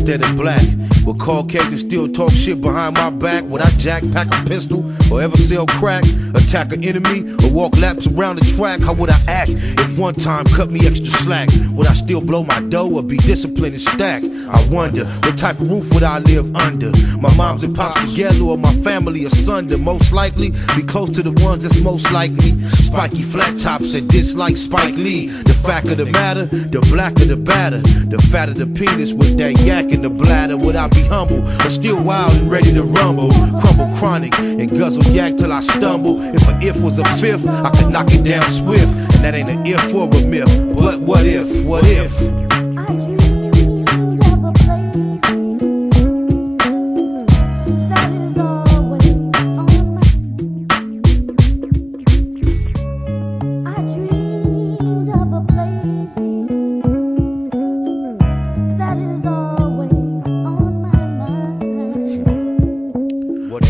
instead of black. But Caucasians still talk shit behind my back. Would I jack, pack a pistol, or ever sell crack? Attack an enemy, or walk laps around the track? How would I act if one time cut me extra slack? Would I still blow my dough or be disciplined and stack? I wonder, what type of roof would I live under? My moms and pops together or my family asunder? Most likely, be close to the ones that's most like me. Spiky flat tops that dislike Spike Lee. The fact of the matter, the blacker the batter. The fatter the penis with that yak in the bladder. Would I be humble or still wild and ready to rumble? Crumble chronic and guzzle yak till I stumble. If an if was a fifth, I could knock it down swift. And that ain't an if or a myth. But what if, what if?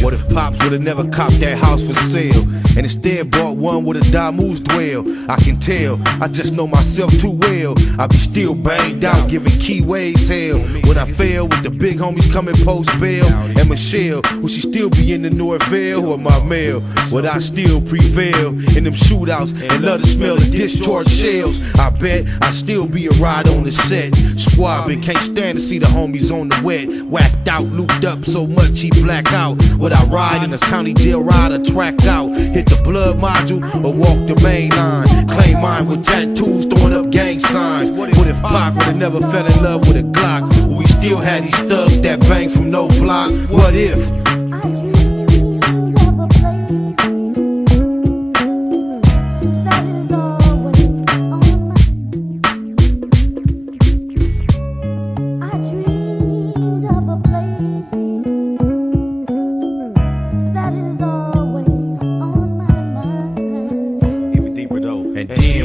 What if Pops would've never copped that house for sale, and instead bought one with a Damu's dwell? I can tell, I just know myself too well. I be still banged out, giving keyways hell. When I fail with the big homies coming post bail, and Michelle, would she still be in the Norvale or my mail? Would I still prevail in them shootouts and love to smell the discharged shells? I bet I'd still be a ride on the set, squabbing, can't stand to see the homies on the wet. Whacked out, looped up so much he black out. Would I ride in a county jail ride or track out? Hit the blood module or walk the main line? Claim mine with tattoos, throwing up gang signs. What if Pac would've never fell in love with a Glock? Would we still had these thugs that bang from no block? What if?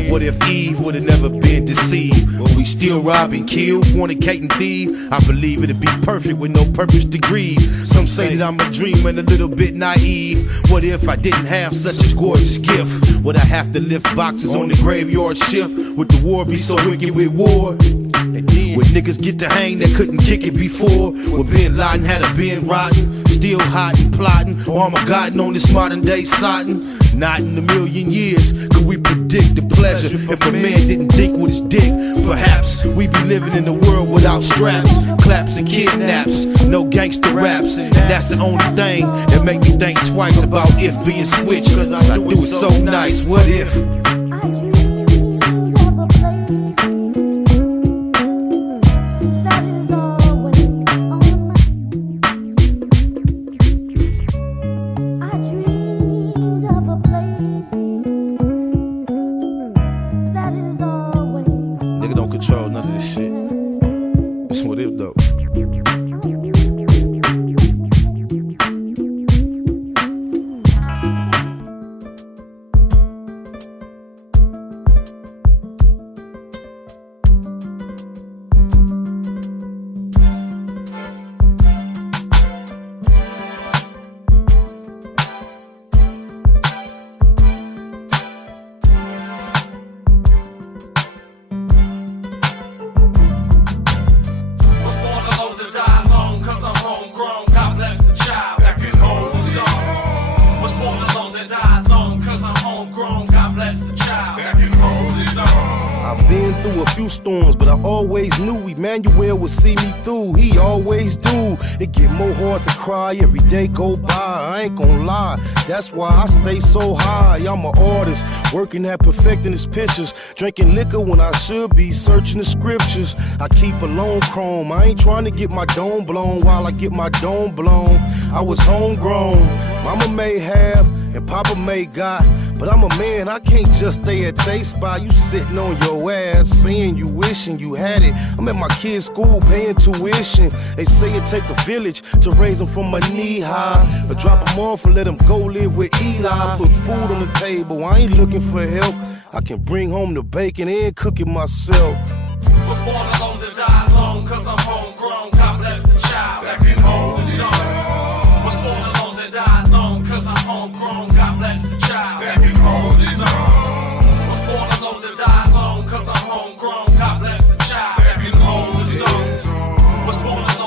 What if Eve would've never been deceived? Would we still rob and kill, fornicate and thieve? I believe it'd be perfect with no purpose to grieve. Some say that I'm a dreamer and a little bit naive. What if I didn't have such a gorgeous gift? Would I have to lift boxes on the graveyard shift? Would the war be so wicked with war? Would niggas get to hang that couldn't kick it before? Would Bin Laden had a been rotten? Still hot and plotting, Armageddon on this modern day sodden? Not in a million years could we predict the pleasure if a man didn't think with his dick. Perhaps we'd be living in a world without straps, claps and kidnaps, no gangster raps. And that's the only thing that make me think twice about if being switched, cause I do it so nice. What if? Nigga don't control none of this shit. That's what it though. I've been through a few storms, but I always knew Emmanuel would see me through. He always do. It get more hard to cry every day go by. I ain't gon' lie, that's why I stay so high. I'm an artist, working at perfecting his pictures, drinking liquor when I should be searching the scriptures. I keep a lone chrome. I ain't trying to get my dome blown while I get my dome blown. I was homegrown. Mama may have and Papa may got, but I'm a man, I can't just stay at they spot. You sitting on your ass, saying you wishing you had it. I'm at my kid's school paying tuition. They say it take a village to raise them from a knee high, but drop them off and let them go live with Eli. Put food on the table, I ain't looking for help. I can bring home the bacon and cook it myself. Was born alone to die alone, cause I'm homegrown. God bless the child that can hold his own. Was born alone to die alone, cause I'm homegrown. God bless the child that can hold his own. Was born alone to die alone, cause I'm homegrown. God bless the child that can hold his own. Was born alone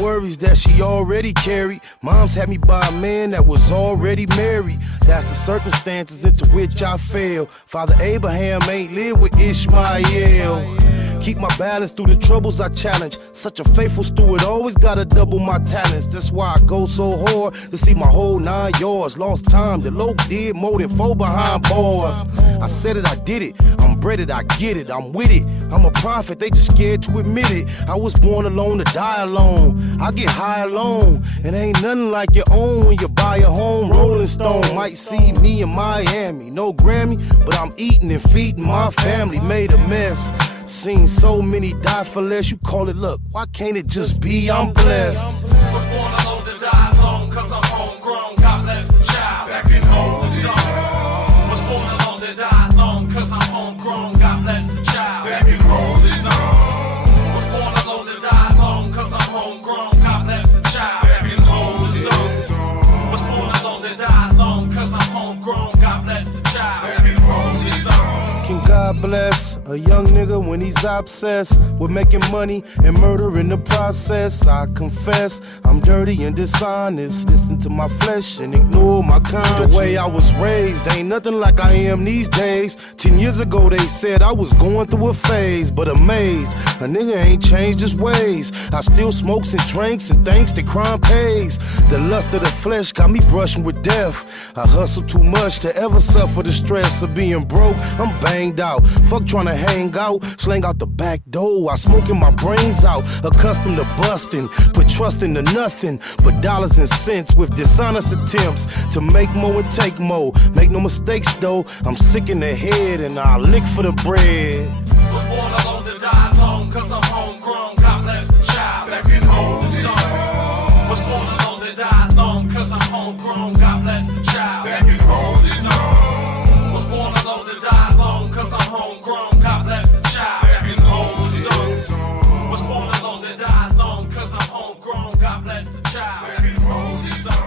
worries that she already carried. Mom's had me by a man that was already married. That's the circumstances into which I fell. Father Abraham ain't lived with Ishmael. Keep my balance through the troubles I challenge. Such a faithful steward, always gotta double my talents. That's why I go so hard to see my whole 9 yards. Lost time, the low did more than 4 behind bars. I said it, I did it. I'm breaded, I get it, I'm with it. I'm a prophet, they just scared to admit it. I was born alone to die alone. I get high alone, and ain't nothing like your own when you buy a home. Rolling Stone might see me in Miami. No Grammy, but I'm eating and feeding my family. Made a mess. Seen so many die for less, you call it luck. Why can't it just be I'm blessed? Was born alone to die alone, cause I'm homegrown. God bless the child. Back in home zone. Was born alone to die alone, cause I'm homegrown. God bless the child. Back in home zone. Was born alone to die alone, cause I'm homegrown. God bless the child. Back in home zone. Was born alone to die alone, cause I'm homegrown. God bless the child. Back in home zone. Can God bless a young nigga when he's obsessed with making money and murder in the process? I confess I'm dirty and dishonest. Listen to my flesh and ignore my conscience. The way I was raised ain't nothing like I am these days. 10 years ago they said I was going through a phase, but amazed a nigga ain't changed his ways. I still smokes and drinks and thinks that crime pays. The lust of the flesh got me brushing with death. I hustle too much to ever suffer the stress of being broke. I'm banged out. Fuck trying to hang out, slang out the back door. I smoking my brains out, accustomed to busting. Put trust into nothing but dollars and cents with dishonest attempts to make more and take more. Make no mistakes though, I'm sick in the head and I lick for the bread. Was born alone to die alone, cause I'm homegrown. God bless the child. Back in home zone. Was born alone to die alone, cause I'm homegrown. God bless the child. Back in home zone. Was born alone to die alone, cause I'm homegrown. God bless the child. Back in home zone. Was born alone to die alone, cause I'm homegrown. God bless the child. Back in home zone.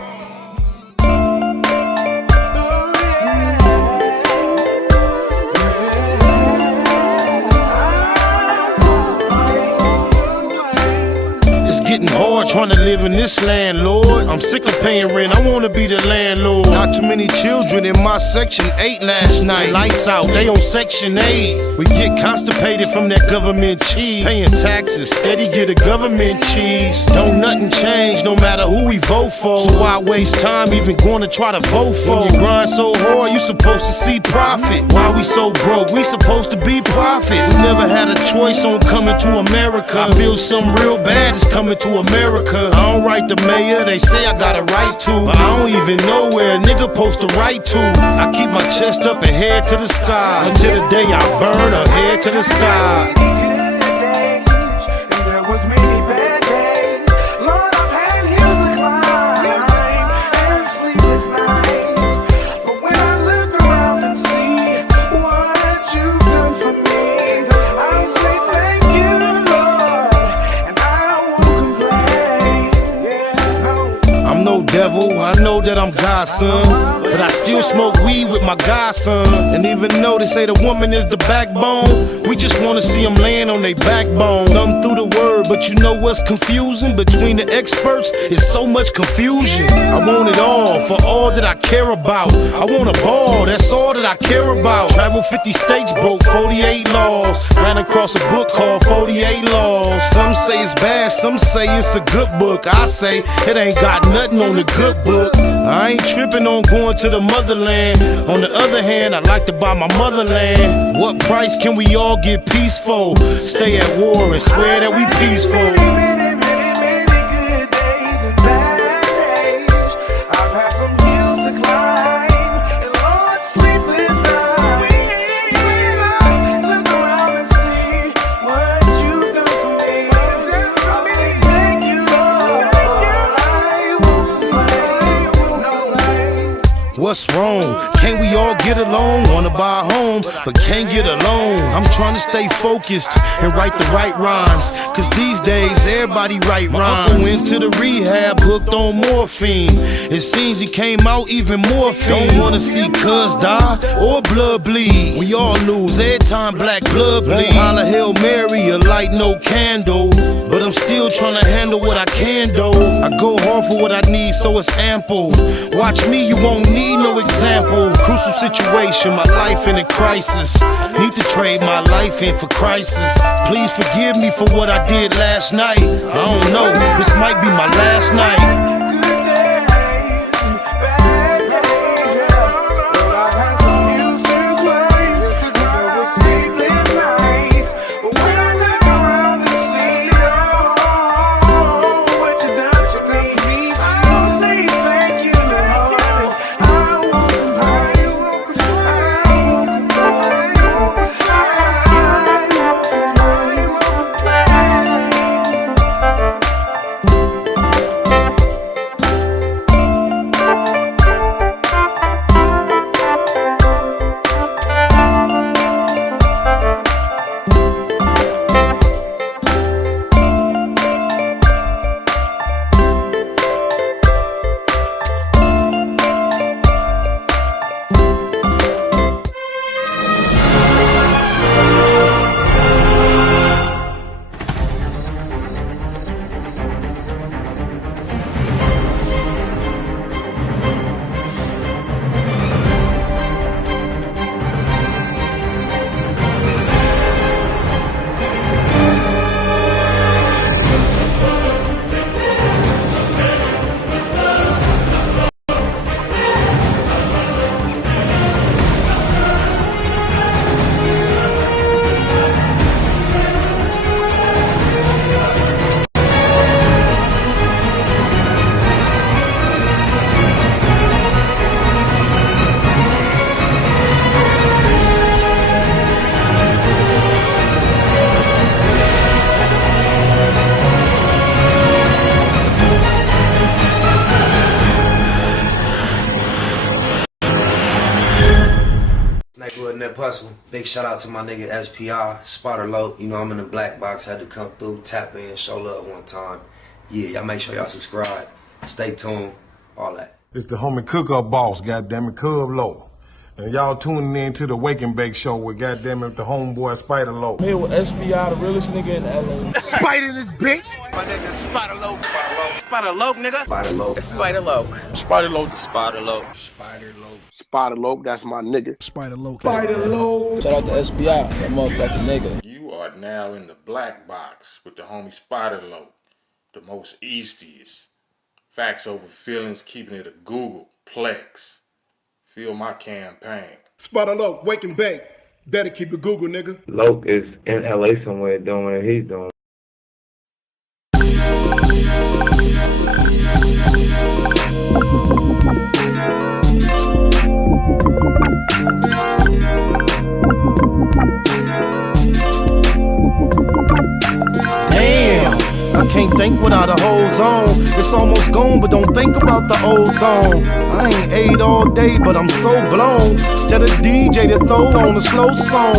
Getting hard trying to live in this land, Lord. I'm sick of paying rent, I wanna be the landlord. Not too many children in my section 8 last night. Lights out, they on section 8. We get constipated from that government cheese. Paying taxes, steady get a government cheese. Don't nothing change, no matter who we vote for. So why waste time even going to try to vote for? When you grind so hard, you supposed to see profit. Why we so broke? We supposed to be prophets. We never had a choice on coming to America. I feel something real bad is coming to America. I don't write the mayor, they say I got a right to, but I don't even know where a nigga supposed to write to. I keep my chest up and head to the sky until the day I burn or head to the sky. Good days, and there was many bad days. Lord, I've had hills to climb and sleepless nights. But when I look around and see what you've done for me, I say thank you, Lord, and I won't complain. Yeah, no. I'm no devil, I know that I'm God's son, but I still smoke weed with my godson. And even though they say the woman is the backbone, we just wanna see them laying on their backbone. Thumb through the word, but you know what's confusing? Between the experts, it's so much confusion. I want it all, for all that I care about. I want a ball, that's all that I care about. Travel 50 states, broke 48 laws. Ran across a book called 48 Laws. Some say it's bad, some say it's a good book. I say it ain't got nothing on the good book. I ain't tripping on going to the motherland. On the other hand, I like to buy my motherland. What price can we all get peaceful? Stay at war and swear that we peaceful. Many good days and bad days. I've had some hills to climb and Lord, sleepless nights. When I look around and see what you've done for me, I say thank you, Lord. I won't complain. What's wrong? Can't we all get along? Wanna buy a home, but can't get along. I'm trying to stay focused and write the right rhymes, cause these days everybody write rhymes. My uncle went to the rehab, hooked on morphine. It seems he came out even more fiend. Don't wanna see cuz die or blood bleed. We all lose every time black blood bleed. Holla Hail Mary, a light no candle, but I'm still trying to handle what I can do. I go hard for what I need, so it's ample. Watch me, you won't need no example. Crucial situation, my life in a crisis. Need to trade my life in for crisis. Please forgive me for what I did last night. I don't know, this might be my last night. Big shout out to my nigga SPI, Spotter Low. You know I'm in the black box, had to come through, tap in, show love one time. Yeah, y'all make sure y'all subscribe. Stay tuned, all that. It's the homie Cook-Up Boss, goddammit, Cub Low. And y'all tuning in to the Wake and Bake Show with goddammit the homeboy Spider Low. Here with SPI, the realest nigga in LA. Spider this bitch! My nigga Spider Low. Spider Low, nigga. Spider Low. Spider Low. Spider Low. Spider Low. Spider Low. Spider Low, that's my nigga. Spider Low. Spider Low. Shout out to SPI, that motherfucking nigga. You are now in the black box with the homie Spider Low, the most eastiest. Facts over feelings, keeping it a Google Plex. Feel my campaign. Spider Low, Wake and Bake. Better keep it Google, nigga. Loke is in LA somewhere doing what he's doing. I can't think without a whole zone. It's almost gone, but don't think about the ozone. I ain't ate all day, but I'm so blown. Tell the DJ to throw on a slow song.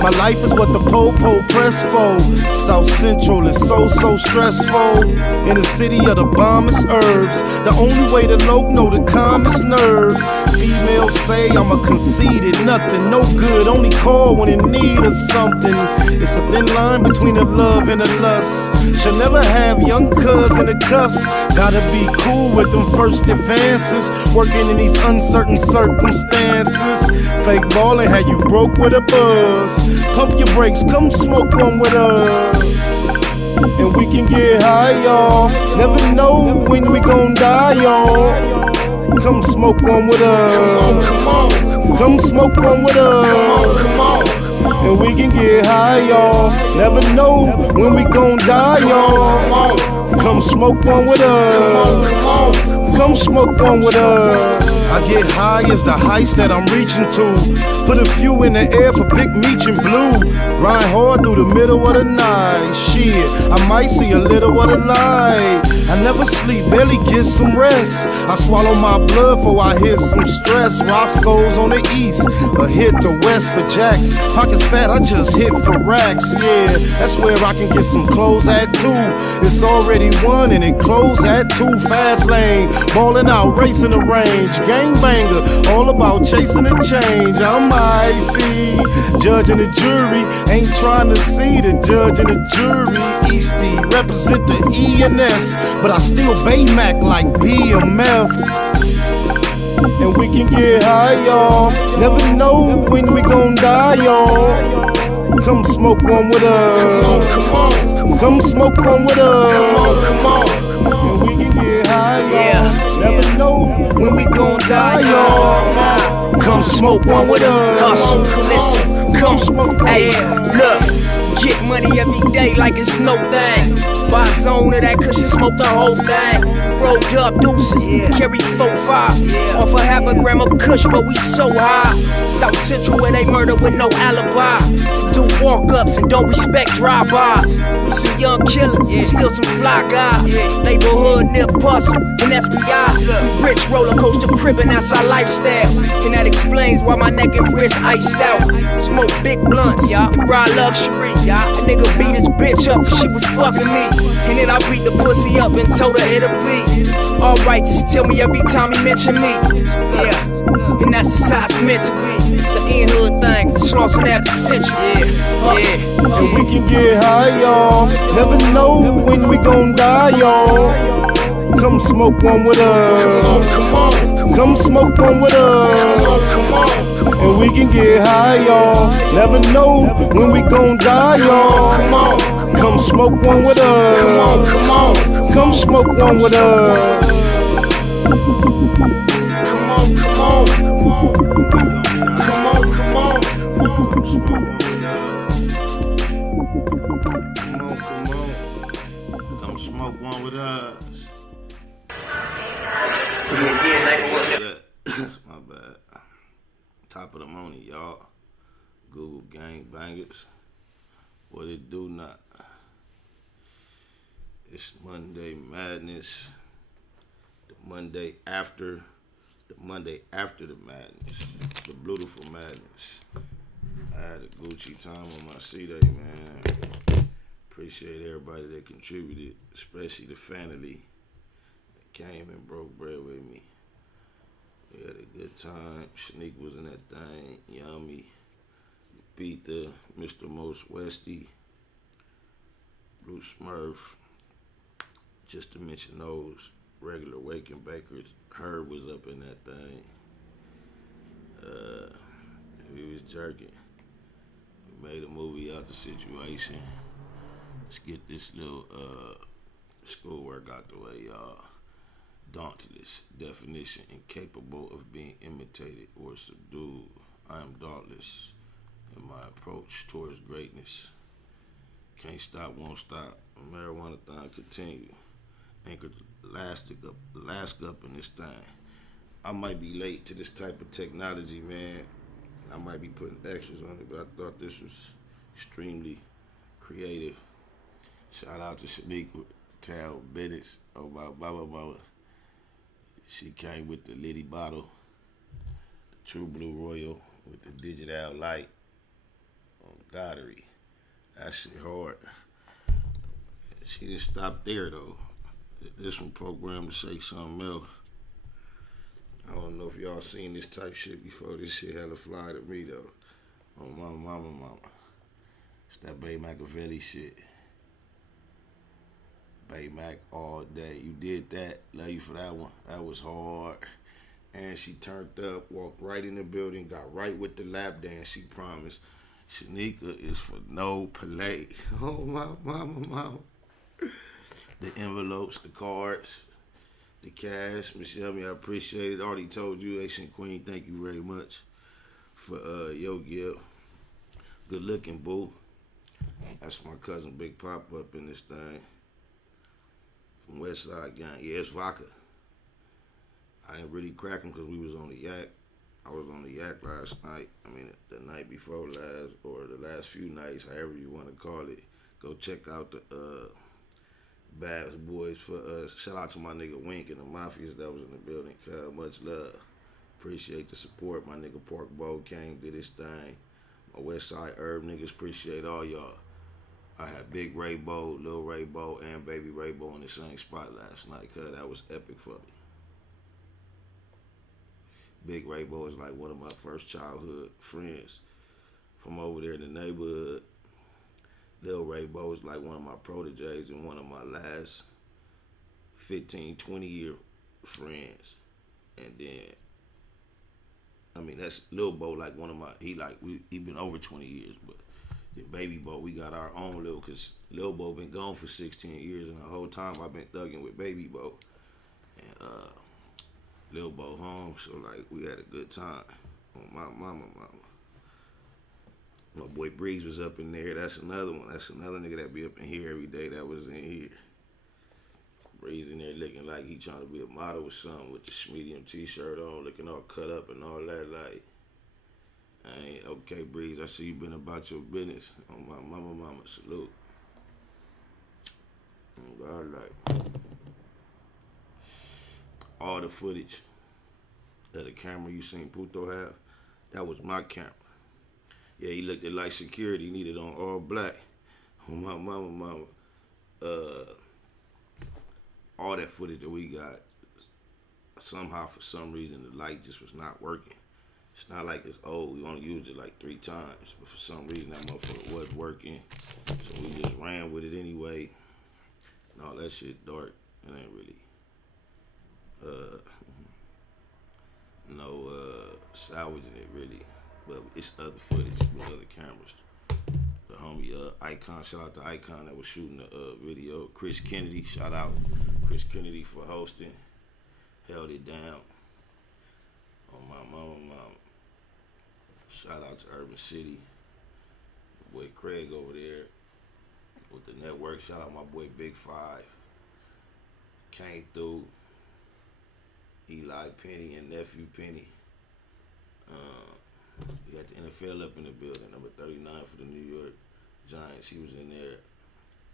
My life is what the po-po press for. South Central is so stressful. In the city of the bombest herbs, the only way to low know the calmest nerves. Females say I'm a conceited nothing, no good, only call when in need of something. It's a thin line between the love and the lust. Should never have young cuz in the cuffs. Gotta be cool with them first advances. Working in these uncertain circumstances. Fake ballin' had you broke with a buzz. Pump your brakes, come smoke one with us. And we can get high, y'all. Never know when we gon' die, y'all. Come smoke one with us. Come on. Come smoke one with us. Come on. And we can get high, y'all. Never know when we gon' die, y'all. Come smoke one with us. Come on. Come smoke one with us. I get high as the heights that I'm reaching to. Put a few in the air for Big Meech and Blue. Grind hard through the middle of the night. Shit, I might see a little of the light. I never sleep, barely get some rest. I swallow my blood before I hit some stress. Roscoe's on the east, a hit to west for jacks. Pockets fat, I just hit for racks. Yeah, that's where I can get some clothes at too. It's already 1 and it closed at 2. Fast lane, ballin' out, racing the range. Gangbanger, all about chasing the change. I'm icy, judge and the jury. Ain't trying to see the judge and the jury. Eastie, represent the E&S, but I still Baymac like BMF. And we can get high, y'all. Never know when we gon' die, y'all. Come smoke one with us. Come on. Come smoke one with us. Come on. And we can get high, y'all. Yeah. Never know When we gon' die, y'all. Come smoke one with us. Hustle, listen, come. Hey, look. Get money every day like it's no thing. Buy a zone of that cushion, smoke the whole thing. Rolled up deuces, carry 4-5. Off a half a gram of kush, but we so high. South Central where they murder with no alibi. Do walk-ups and don't respect drive-bys. We some young killers, still some fly guys. Neighborhood near Puzzle and SPI. We rich roller coaster cribbing, that's our lifestyle. And that explains why my neck and wrist iced out. Smoke big blunts, and ride luxury. A nigga beat his bitch up cause she was fucking me. And then I beat the pussy up and told her it'll be alright, just tell me every time he mention me. Yeah, and that's just how it's meant to be. It's an in-hood thing, Slauson after century. Yeah. And we can get high, y'all. Never know when we gon' die, y'all. Come smoke one with us. Come on. Come smoke one with us. Come on. And we can get high, y'all. Never know when we gon' die, y'all. Come on. Come smoke one with us. Come on. Come smoke one with us. Come on. Come on. Come on. Come on. Come smoke one with us. My bad. Top of the morning, y'all. Google gang bangers. What it do not? It's Monday Madness. The Monday after the madness. The beautiful madness. I had a Gucci time on my C-Day, man. Appreciate everybody that contributed, especially the family that came and broke bread with me. We had a good time. Shanique was in that thing. Yummy. Beat the Mr. Most Westy. Blue Smurf. Just to mention those regular waking bakers. Herb was up in that thing. We was jerking. We made a movie out the situation. Let's get this little schoolwork out the way, y'all. Dauntless, definition, incapable of being imitated or subdued. I am dauntless in my approach towards greatness. Can't stop, won't stop. Marijuana-thon continue. Anchored Alaska up in this thing. I might be late to this type of technology, man. I might be putting extras on it, but I thought this was extremely creative. Shout out to Shaniqua, Tal Bennett, oh my mama. She came with the Liddy bottle, the True Blue Royal with the digital light on Goddery. That shit hard. She didn't stop there though. This one programmed to say something else. I don't know if y'all seen this type shit before. This shit hella fly to me though. Oh mama. It's that Bay Machiavelli shit. Bay Mac all day. You did that. Love you for that one. That was hard. And she turned up, walked right in the building, got right with the lap dance she promised. Shanika is for no play. Oh my mama. The envelopes, the cards, the cash. Miss Yummy, I appreciate it. Already told you, Asian Queen, thank you very much for your gift. Good looking, boo. That's my cousin Big Pop up in this thing. From West Side Gang. Yeah, it's vodka. I didn't really crack them because we was on the yak. I was on the yak last night. I mean, the night before last, or the last few nights, however you want to call it. Go check out the Bad Boys for us. Shout out to my nigga Wink and the Mafias that was in the building. Much love. Appreciate the support. My nigga Park Bo came, did his thing. My West Side Herb niggas, appreciate all y'all. I had Big Raybo, Lil Raybo, and Baby Raybo in the same spot last night, cuz that was epic for me. Big Raybo is like one of my first childhood friends from over there in the neighborhood. Lil Raybo is like one of my proteges and one of my last 15, 20 year friends. And then, I mean, that's Lil Bo, like one of my, he been over 20 years, but the Baby Bo, we got our own Lil, cause Lil Bo been gone for 16 years, and the whole time I've been thugging with Baby Bo. And Lil Bo home, so like we had a good time on my mama. My boy Breeze was up in there. That's another one. That's another nigga that be up in here every day that was in here. Breeze in there looking like he trying to be a model or something with the medium t-shirt on, looking all cut up and all that. Like, I ain't okay, Breeze. I see you been about your business. On my mama, salute. Oh God, like all the footage of the camera you seen Puto have, that was my camera. Yeah, he looked at like security, needed on all black. On my mama. All that footage that we got, somehow for some reason the light just was not working. It's not like it's old, we only used it like 3 times, but for some reason that motherfucker was working. So we just ran with it anyway. And all that shit dark, it ain't really salvaging it really, but it's other footage with other cameras. The homie Icon, shout out to Icon that was shooting the video. Chris Kennedy, shout out Chris Kennedy for hosting, held it down. On my mama. Shout out to Urban City, my boy Craig over there with the network. Shout out my boy Big Five, came through. Eli Penny and Nephew Penny. We had the NFL up in the building, number 39 for the New York Giants. He was in there.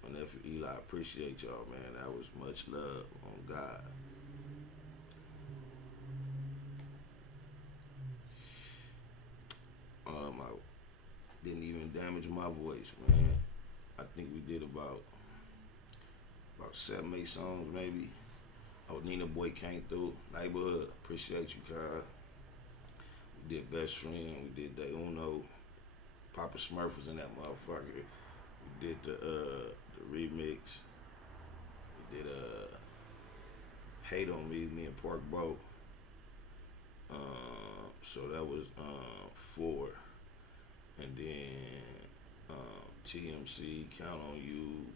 My nephew Eli, appreciate y'all, man. That was much love on God. I didn't even damage my voice, man. I think we did about 7, 8 songs maybe. Oh, Nina Boy came through. Neighborhood, appreciate you, Kyle. We did Best Friend. We did Day Uno. Papa Smurf was in that motherfucker. We did the remix. We did Hate on Me and Park Bo. So that was 4. And then TMC, Count on You,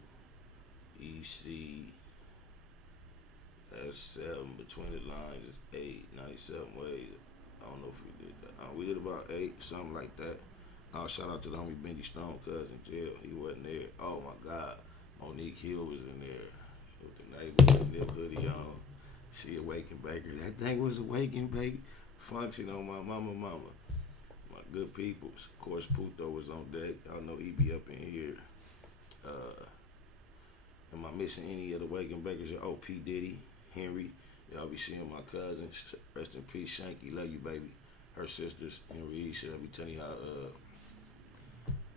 EC. That's 7. Between the Lines is 8. 97 Ways. I don't know if we did that. We did about 8, something like that. Shout out to the homie Benji Stone, cousin jail. He wasn't there. Oh my God. Monique Hill was in there with the neighborhood nip hoodie on. She a wake and baker. That thing was a wake and bake function on my mama. My good peoples. Of course, Puto was on deck. Y'all know he be up in here. Am I missing any of the wake and bakers? Oh, P. Diddy. Henry, y'all be seeing my cousins. Rest in peace, Shanky. Love you, baby. Her sisters, Henry Isha. I be telling you how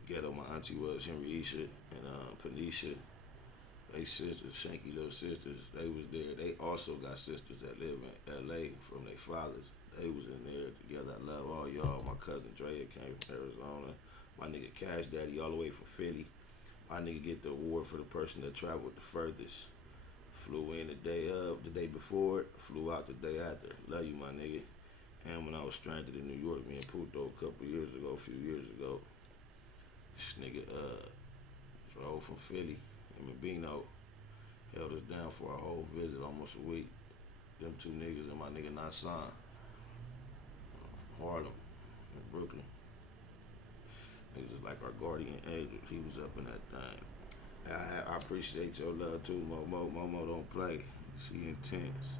ghetto my auntie was, Henry Isha and Panisha. They sisters, Shanky little sisters. They was there. They also got sisters that live in L.A. from their fathers. They was in there together. I love all y'all. My cousin Drea came from Arizona. My nigga Cash Daddy all the way from Philly. My nigga get the award for the person that traveled the furthest. Flew in the day of, the day before, flew out the day after. Love you, my nigga. And when I was stranded in New York, me and Puto a few years ago, this nigga drove from Philly, him and Bino, held us down for a whole visit, almost a week. Them 2 niggas and my nigga Nassan, Harlem, in Brooklyn. Niggas was like our guardian angels. He was up in that thing. I appreciate your love too, Momo. Momo don't play. She intense.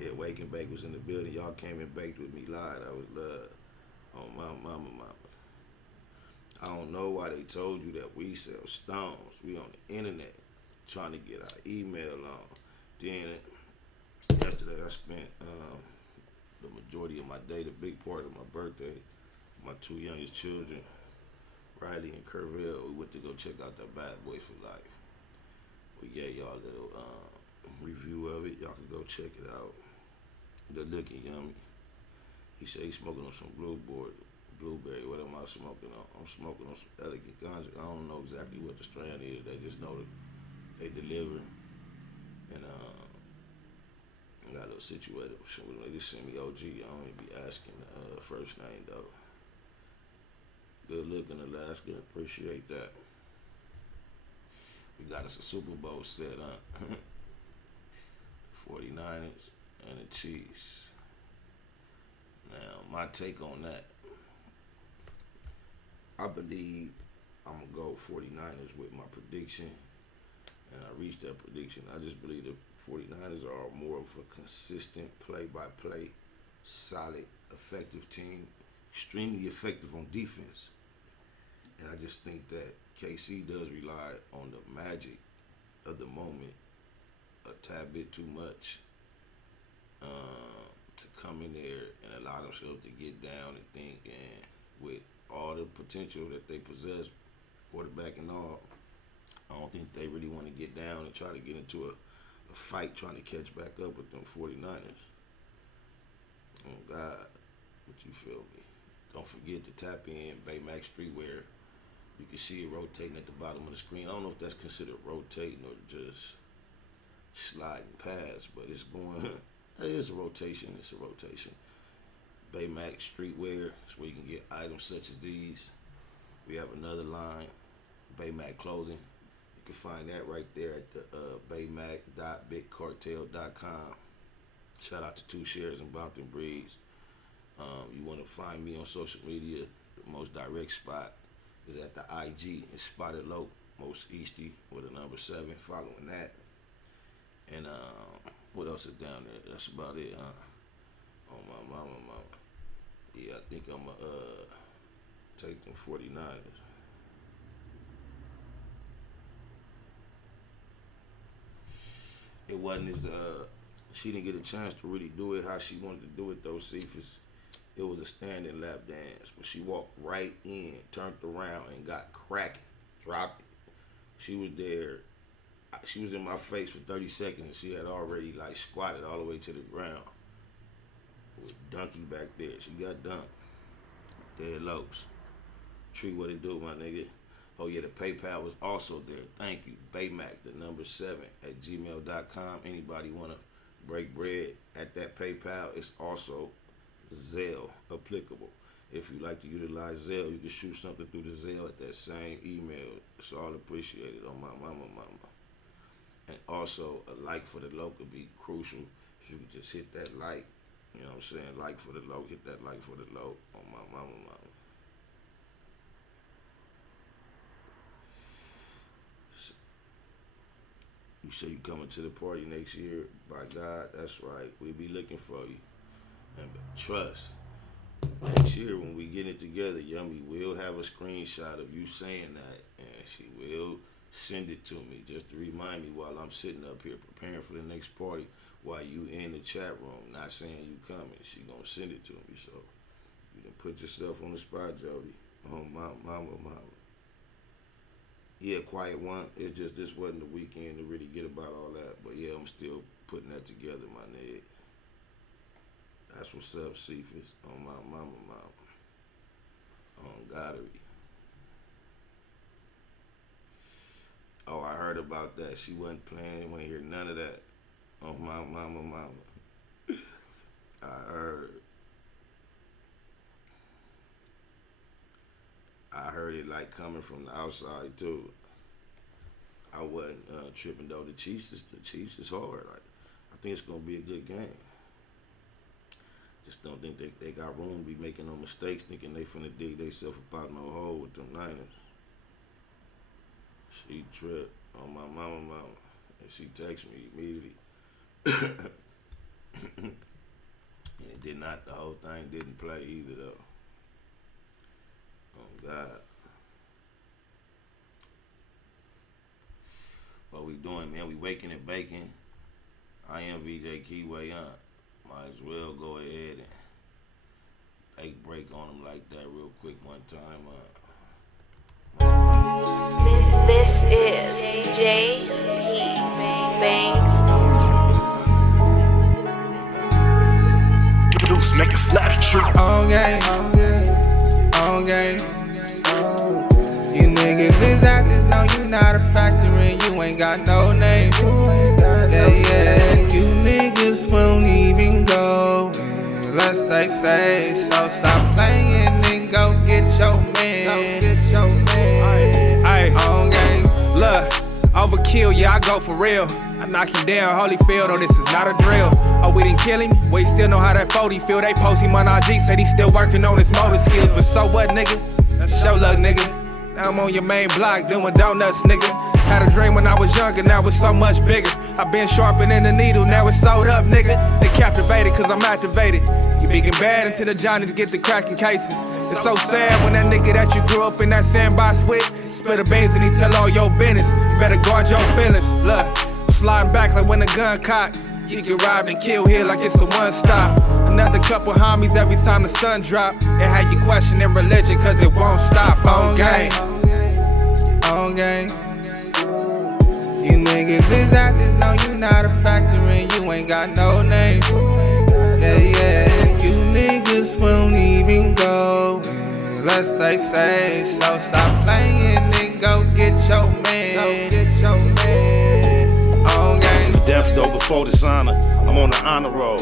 Yeah, Wake and Bake was in the building. Y'all came and baked with me live. I was love. On my mama. I don't know why they told you that we sell stones. We on the internet trying to get our email on. Then yesterday I spent the majority of my day, the big part of my birthday, my two youngest children, Riley and Curville. We went to go check out that Bad Boy for Life. We gave y'all a little review of it. Y'all can go check it out. Good looking, yummy. He said he's smoking on some blueberry. What am I smoking on? I'm smoking on some elegant ganja. I don't know exactly what the strand is. They just know that they deliver. And I got a little situated with them. They just sent me OG. I don't even be asking the first name though. Good looking, Alaska. Appreciate that. We got us a Super Bowl set, huh? 49ers and the Chiefs. Now, my take on that, I believe I'm going to go 49ers with my prediction, and I reached that prediction. I just believe the 49ers are more of a consistent play-by-play, solid, effective team, extremely effective on defense. And I just think that KC does rely on the magic of the moment a tad bit too much to come in there and allow themselves to get down and think. And with all the potential that they possess, quarterback and all, I don't think they really want to get down and try to get into a fight trying to catch back up with them 49ers. Oh, God, but you feel me. Don't forget to tap in Baymax Streetwear. You can see it rotating at the bottom of the screen. I don't know if that's considered rotating or just sliding past, but it's going. That is a rotation. It's a rotation. Baymax Streetwear is where you can get items such as these. We have another line, Baymax Clothing. You can find that right there at the baymac.bigcartel.com. Shout out to Two Shares and Bompton Breeds. You want to find me on social media, the most direct spot is at the IG. It's Spotted Low, most Easty with a number 7, following that. And what else is down there? That's about it, huh? Oh, my mama. Yeah, I think I'm going to take them 49ers. It wasn't as, she didn't get a chance to really do it how she wanted to do it, though, Cephas. It was a standing lap dance, but she walked right in, turned around, and got cracking, dropped it. She was there. She was in my face for 30 seconds, and she had already, like, squatted all the way to the ground. With Donkey back there. She got dunked. Dead lows. Tree, what it do, my nigga? Oh, yeah, the PayPal was also there. Thank you. Baymac, the number 7 at gmail.com. Anybody want to break bread at that PayPal? It's also Zelle applicable. If you like to utilize Zelle, you can shoot something through the Zelle at that same email. It's all appreciated on my mama. And also, a like for the low could be crucial. If you could just hit that like, you know what I'm saying? Like for the low, hit that like for the low on my mama. You say you coming to the party next year? By God, that's right. We'll be looking for you. And trust, next year when we get it together, Yummy will have a screenshot of you saying that, and she will send it to me just to remind me while I'm sitting up here preparing for the next party while you in the chat room, not saying you coming. She gonna send it to me, so you can put yourself on the spot, Jody. Oh, my mama. Yeah, quiet one. It's just this wasn't the weekend to really get about all that, but yeah, I'm still putting that together, my nigga. That's what's up, Cephas. On my mama. On Goddery. Oh, I heard about that. She wasn't playing. Didn't want to hear none of that. On my mama. I heard it like coming from the outside too. I wasn't tripping though. The Chiefs is hard. I think it's gonna be a good game. Just don't think they got room to be making no mistakes, thinking they finna dig themselves up out no hole with them Niners. She tripped on my mama, and she texted me immediately. And it did not, the whole thing didn't play either though. Oh God. What we doing, man? We waking and baking. I am VJ Keyway Hunt. Might as well go ahead and take break on them like that real quick one time. This is J.P. Banks. Deuce make a slap trip. On game. You niggas is out this, no, you not a factor and you ain't got no name. Yeah, you niggas won't even go unless they say so. Stop playing and go get your man. Ay, on game. Look, overkill, yeah, I go for real. I knock him down, Holyfield, oh, this is not a drill. Oh, we didn't kill him? We still know how that 40 feel. They post him on IG, said he's still working on his motor skills. But so what, nigga? That's show luck, nigga. Now I'm on your main block doing donuts, nigga. Had a dream when I was younger, now it's so much bigger. I been sharpening the needle, now it's sold up, nigga. They captivated cause I'm activated. You being bad until the Johnnies get the cracking cases. It's so sad when that nigga that you grew up in that sandbox with spit the beans and he tell all your business. You better guard your feelings. Look, I'm sliding back like when the gun cocked. You get robbed and killed here like it's a one stop. Another couple homies every time the sun drop. It had you questioning religion cause it won't stop. On game. On game. You niggas is out this, no, you not a factor and you ain't got no name. Yeah, you niggas won't even go unless they say so. Stop playing and go get your man. On game. Death though before dishonor, I'm on the honor roll.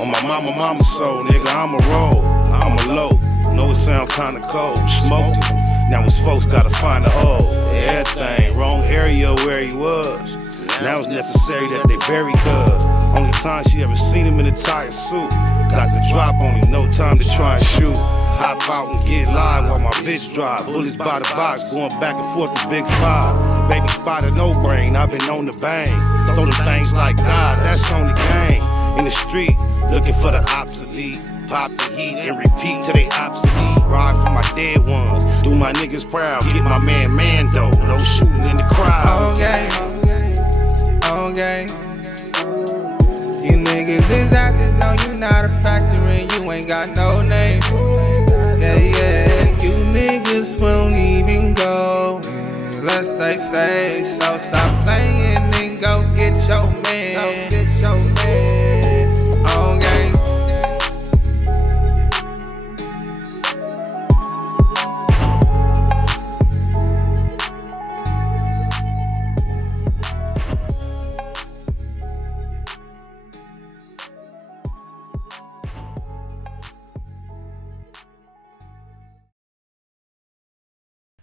On my mama's soul, nigga, I'm a roll. I'm a low. Know it sound kinda cold. Smoked it. Now his folks gotta find a hole. Everything, wrong area where he was. Now it's necessary that they bury cuz. Only time she ever seen him in a tight suit. Got the drop on him, no time to try and shoot. Hop out and get live while my bitch drive. Bullets by the box, going back and forth to Big Five. Baby spotted no brain, I've been on the bang. Throw them things like God, that's on the game. In the street, looking for the obsolete. Pop the heat and repeat till they obsolete. Ride for my dead ones, do my niggas proud. Get my man Mando, no shooting in the crowd. On game. You niggas is out this, no, you not a factor and you ain't got no name. Yeah, you niggas won't even go unless they say so. Stop playing and go get your man. On game.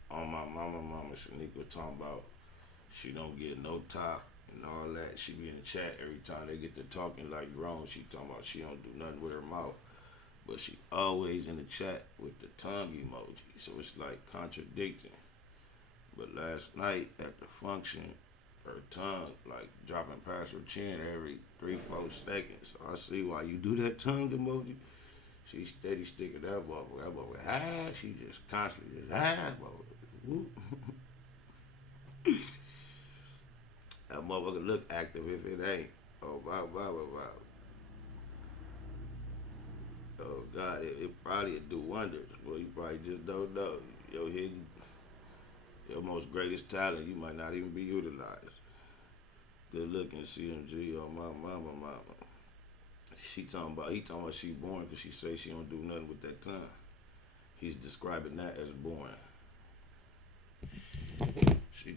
On my mama, Shanika talking about she don't get no top and all that. She be in the chat every time they get to talking like grown. She talking about she don't do nothing with her mouth. But she always in the chat with the tongue emoji. So it's like contradicting. But last night at the function, her tongue like dropping past her chin every 3-4 seconds. So I see why you do that tongue emoji. She steady sticking that motherfucker. That motherfucker, she just constantly just, whoop. That motherfucker look active if it ain't. Oh, wow. Oh, God, it probably do wonders. Well, you probably just don't know. Your most greatest talent, you might not even be utilized. Good looking CMG on my mama. He talking about she boring because she say she don't do nothing with that tongue. He's describing that as boring.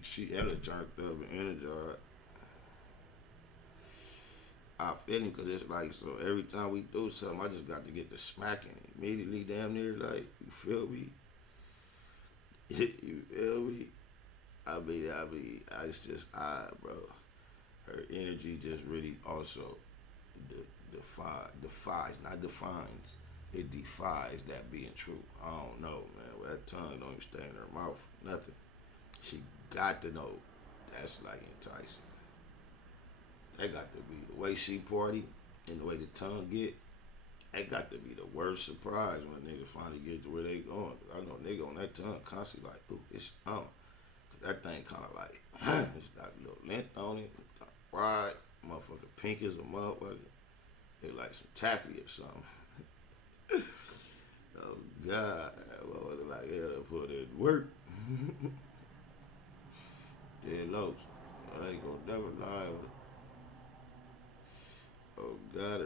She hella turned up and energized. I feel him because it's like, so every time we do something, I just got to get the smacking immediately damn near, like, you feel me? You feel me? I mean, it's just odd, bro. Her energy just really also defies, not defines, it defies that being true. I don't know, man. Well, that tongue don't even stay in her mouth, nothing. She got to know that's like enticing. That got to be the way she party and the way the tongue get, it got to be the worst surprise when a nigga finally get to where they going. I know nigga on that tongue constantly like, ooh, it's on. Cause that thing kind of like, it's got a little length on it, wide, motherfucker pink as a motherfucker. They like some taffy or something. Oh God, motherfucker like, yeah, they put it work. Dead lows. I ain't gonna never lie on it. Oh God,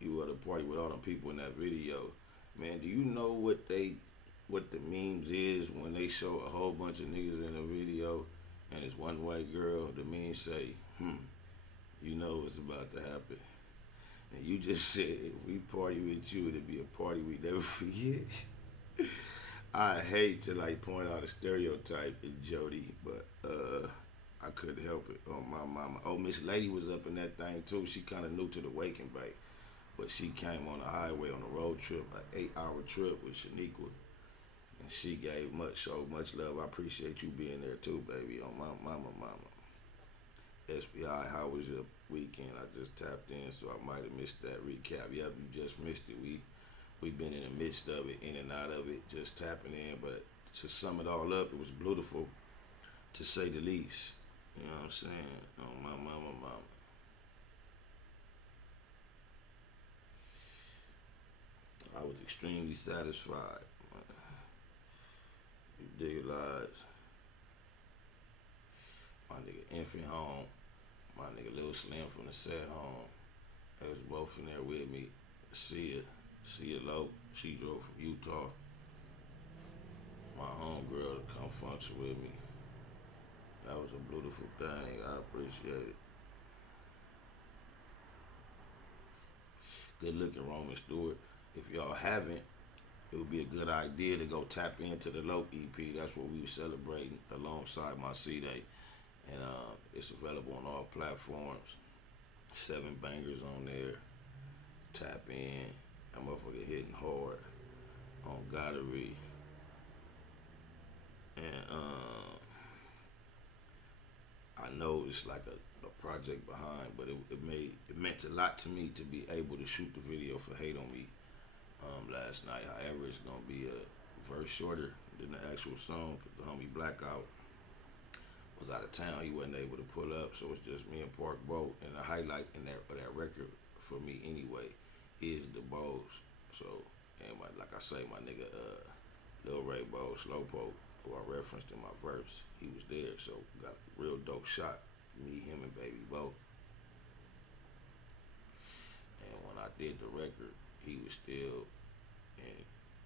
you at a party with all them people in that video. Man, do you know what the memes is when they show a whole bunch of niggas in a video and it's one white girl, the memes say, you know what's about to happen. And you just said, if we party with you, it'd be a party we never forget. I hate to like point out a stereotype in Jody, but I couldn't help it. Oh, my mama. Oh, Miss Lady was up in that thing too. She kind of new to the Wake and Bake, but she came on the highway on a road trip, an 8-hour trip with Shaniqua, and she gave so much love. I appreciate you being there too, baby. On my mama. SBI, how was your weekend? I just tapped in, so I might have missed that recap. Yep, you just missed it. We've been in the midst of it, in and out of it, just tapping in. But to sum it all up, it was beautiful, to say the least. You know what I'm saying? On my mama. I was extremely satisfied. You dig lies. My nigga Infant home. My nigga Lil Slim from the set home. They was both in there with me. See ya low. She drove from Utah. My homegirl to come function with me. That was a beautiful thing. I appreciate it. Good looking Roman Stewart. If y'all haven't, it would be a good idea to go tap into the Low EP. That's what we were celebrating alongside my C-Day. And it's available on all platforms. 7 bangers on there. Tap in. That motherfucker hitting hard on Gottery. And I know it's like a project behind, but it meant a lot to me to be able to shoot the video for Hate on Me last night. However, it's gonna be a verse shorter than the actual song, because the homie Blackout was out of town. He wasn't able to pull up, so it's just me and Park Bo. And the highlight in that record for me anyway is the Bows. So, and like I say, my nigga Lil Ray Bo, Slowpoke, who I referenced in my verse, he was there. So got a real dope shot. Me, him, and Baby Bo. And when I did the record, he was still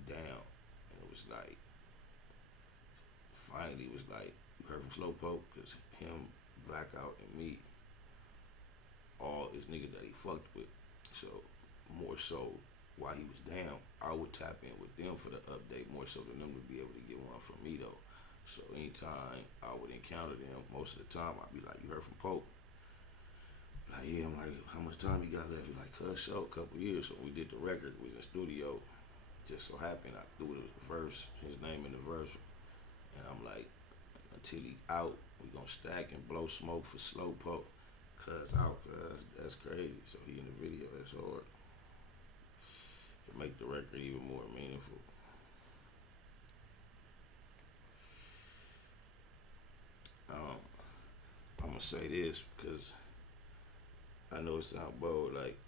down, and it was like, finally, it was like, you heard from Slowpoke, because him, Blackout, and me, all is niggas that he fucked with. So, more so, while he was down, I would tap in with them for the update, more so than them to be able to get one from me, though. So, anytime I would encounter them, most of the time, I'd be like, you heard from Pope? Like, yeah, I'm like, how much time you got left? He's like, show, a couple years. So, we did the record, we was in the studio. Just so happened, I threw the verse, his name in the verse, and I'm like, until he out, we gonna stack and blow smoke for Slowpoke. Cuz out, that's crazy. So he in the video, that's hard. It make the record even more meaningful. I'm gonna say this because I know it sound bold, like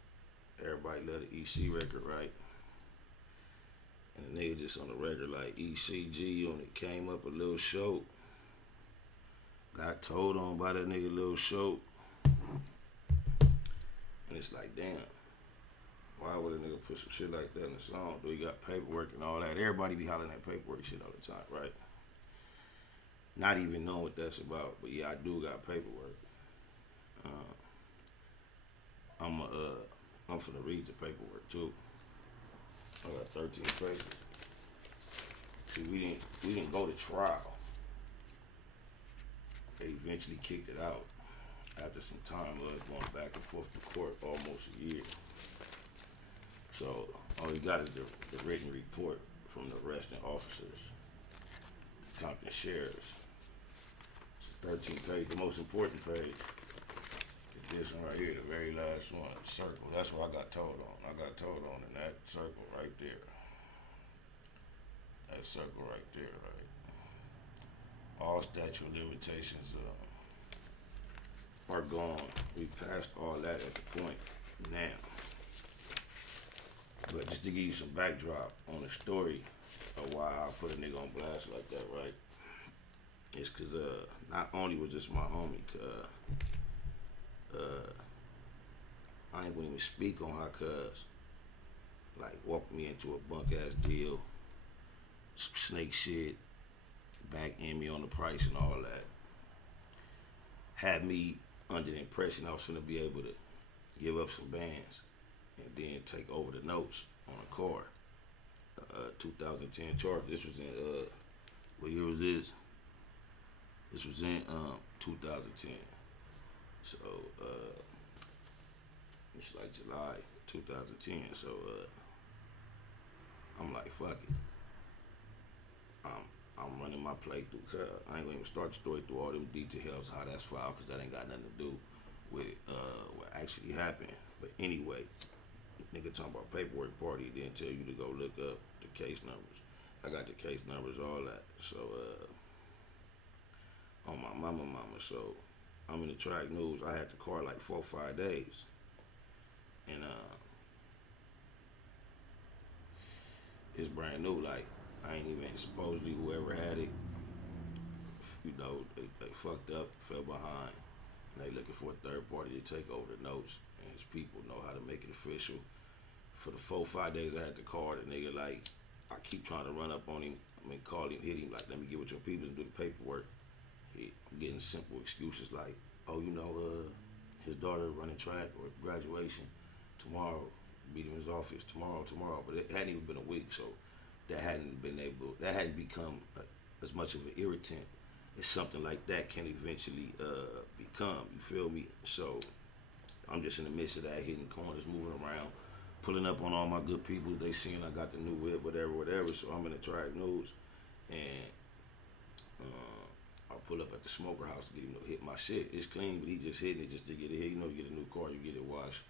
everybody love the EC record, right? And the nigga just on the record like ECG unit came up a little short. Got told on by that nigga Lil Short. And it's like, damn, why would a nigga put some shit like that in the song? Do he got paperwork and all that? Everybody be hollering at paperwork shit all the time, right? Not even knowing what that's about, but yeah, I do got paperwork. I'm finna read the paperwork too. I got 13 papers. See, we didn't go to trial. They eventually kicked it out after some time of us going back and forth to court, almost a year. So all we got is the written report from the arresting officers, Compton sheriffs. It's a 13th page, the most important page. Is this one right here, the very last one, circle. That's what I got told on. I got told on in that circle right there. That circle right there, right? All statute of limitations are gone. We passed all that at the point now. But just to give you some backdrop on the story of why I put a nigga on blast like that, right? It's cause not only was this my homie, I ain't gonna even speak on how cuz like walked me into a bunk ass deal, some snake shit, back in me on the price and all that. Had me under the impression I was gonna be able to give up some bands and then take over the notes on a car. 2010 Charger. This was in what year was this? This was in 2010. So it's like July 2010. So I'm like, fuck it. I'm running my play through. I ain't gonna even start the story through all them details how that's filed, because that ain't got nothing to do with what actually happened. But anyway, nigga talking about paperwork party, then tell you to go look up the case numbers. I got the case numbers, all that. So on my mama. So I'm in the track news. I had the car like 4 or 5 days, and it's brand new. Like, I ain't even supposedly whoever had it, you know, they fucked up, fell behind, and they looking for a third party to take over the notes, and his people know how to make it official. For the 4 or 5 days I had the car, the nigga, like, I keep trying to run up on him. I mean, call him, hit him, like, let me get with your people and do the paperwork. I'm getting simple excuses like, oh, you know, his daughter running track or graduation tomorrow, meet him in his office tomorrow. But it hadn't even been a week, so that hadn't become as much of an irritant as something like that can eventually become, you feel me? So I'm just in the midst of that, hitting corners, moving around, pulling up on all my good people. They seeing I got the new whip, whatever. So I'm in the track news, and I pull up at the smoker house to get him to hit my shit. It's clean, but he just hitting it just to get it hit. You know, you get a new car, you get it washed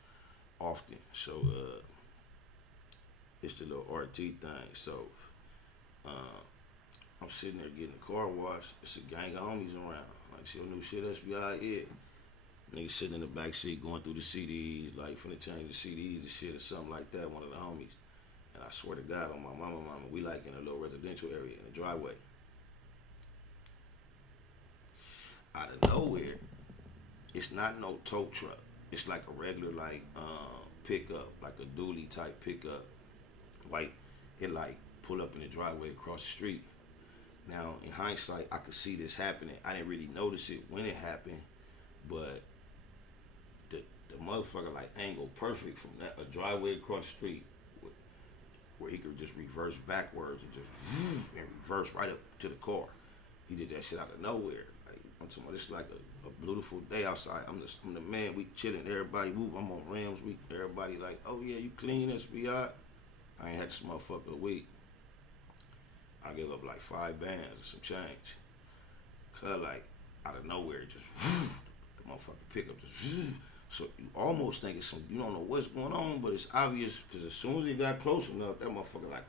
often. So it's the little RT thing. So I'm sitting there getting the car washed. It's a gang of homies around. Like, see your new shit, SBI, yeah. Niggas sitting in the back seat going through the CDs, like finna change the CDs and shit or something like that, one of the homies. And I swear to God, on my mama, we like in a little residential area in the driveway. Out of nowhere, it's not no tow truck. It's like a regular like pickup, like a dually type pickup. Like, it like pull up in the driveway across the street. Now, in hindsight, I could see this happening. I didn't really notice it when it happened, but the motherfucker like angled perfect from that a driveway across the street where he could just reverse backwards and just and reverse right up to the car. He did that shit out of nowhere. Like, I'm talking about, it's like a beautiful day outside. I'm the man. We chilling. Everybody move. I'm on rims. Everybody like, oh yeah, you clean, SBI. I ain't had this motherfucker a week. I gave up like 5 bands or some change. Cause like out of nowhere, just the motherfucking pickup just. So you almost think it's some, you don't know what's going on, but it's obvious because as soon as it got close enough, that motherfucker like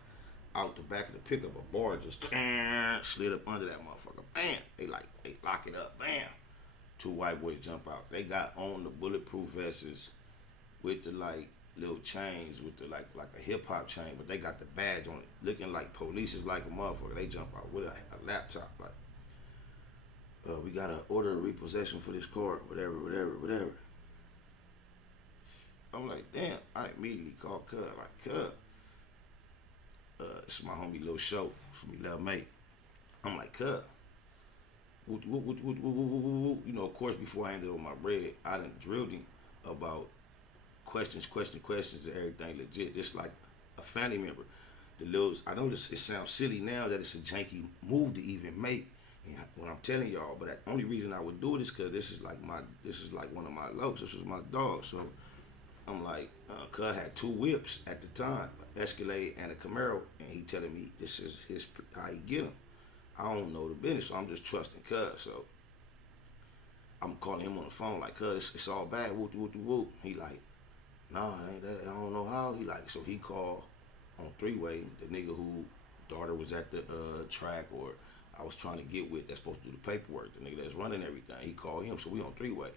out the back of the pickup, a bar just slid up under that motherfucker. Bam! They lock it up. Bam! 2 white boys jump out. They got on the bulletproof vests with the like little chains with the like a hip hop chain, but they got the badge on it, looking like police is like a motherfucker. They jump out with a laptop like, we gotta order a repossession for this car, whatever. I'm like, damn. I immediately called Cub, like, Cub. It's my homie Lil Show from me little mate. I'm like, Cub. You know, of course, before I ended on my bread, I done drilled him about questions and everything legit. It's like a family member. I know it sounds silly now that it's a janky move to even make. And when I'm telling y'all, but the only reason I would do it is because this is like one of my locs. This was my dog. So I'm like, Cuz had 2 whips at the time, an Escalade and a Camaro, and he telling me this is how he get them. I don't know the business, so I'm just trusting Cuz. So I'm calling him on the phone like, cuz it's all bad, whoop whoop whoop. He like, nah, it ain't that. I don't know how. He like, so he called on three-way the nigga who daughter was at the track or I was trying to get with that's supposed to do the paperwork. The nigga that's running everything. He called him, so we on three-way.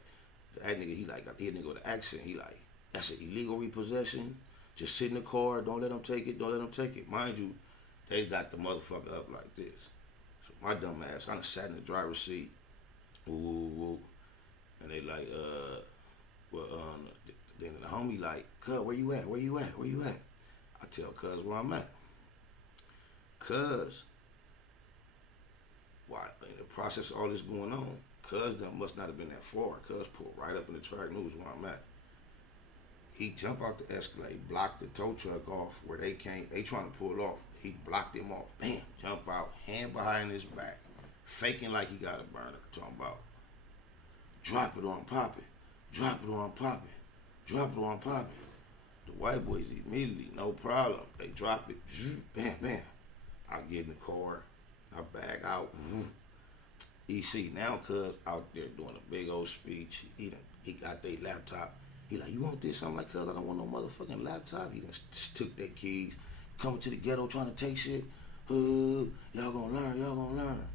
That nigga, he a nigga with an accent. He like, that's an illegal repossession. Just sit in the car. Don't let them take it. Don't let them take it. Mind you, they got the motherfucker up like this. So my dumb ass, I done sat in the driver's seat. Woo, woo, woo. And they like, then the homie like, cuz, where you at? Where you at? Where you at? I tell cuz where I'm at. Cuz, why in the process of all this going on, cuz that must not have been that far. Cuz pulled right up in the track news where I'm at. He jumped out the Escalade, blocked the tow truck off where they came. They trying to pull off. He blocked him off. Bam, jump out, hand behind his back, faking like he got a burner. Talking about, drop it or I'm popping. Drop it or I'm popping. Drop it or I'm popping. The white boys immediately, no problem. They drop it. Bam, bam. I get in the car. I bag out. EC now cuz out there doing a big old speech. He got their laptop. He like, you want this? I'm like, cuz I don't want no motherfucking laptop. He just took their keys. Coming to the ghetto trying to take shit. Y'all gonna learn. Y'all gonna learn.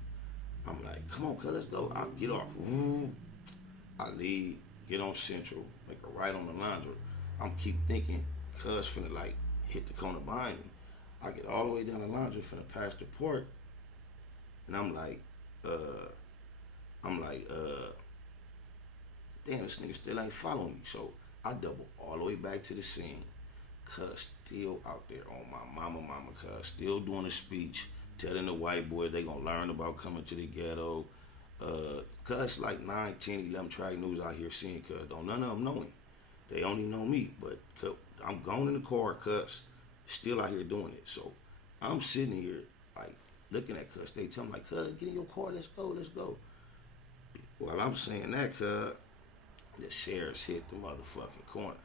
I'm like, come on, cuz, let's go. I'll get off. I leave, get on Central, make a right on the laundry. I'm keep thinking, cuz finna like hit the corner behind me. I get all the way down the laundry, finna pass the port, and I'm like, damn, this nigga still ain't following me. So I double all the way back to the scene. Cuz still out there on my mama, cuz still doing a speech, telling the white boys they gonna learn about coming to the ghetto. Cuz like 9, 10, 11 track news out here seeing cuz don't none of them know him. They only know me, but I'm going in the car, cuz still out here doing it. So I'm sitting here like looking at cuz. They tell me like, cuz, get in your car, let's go, let's go. While I'm saying that, cuz, the sheriff's hit the motherfucking corner.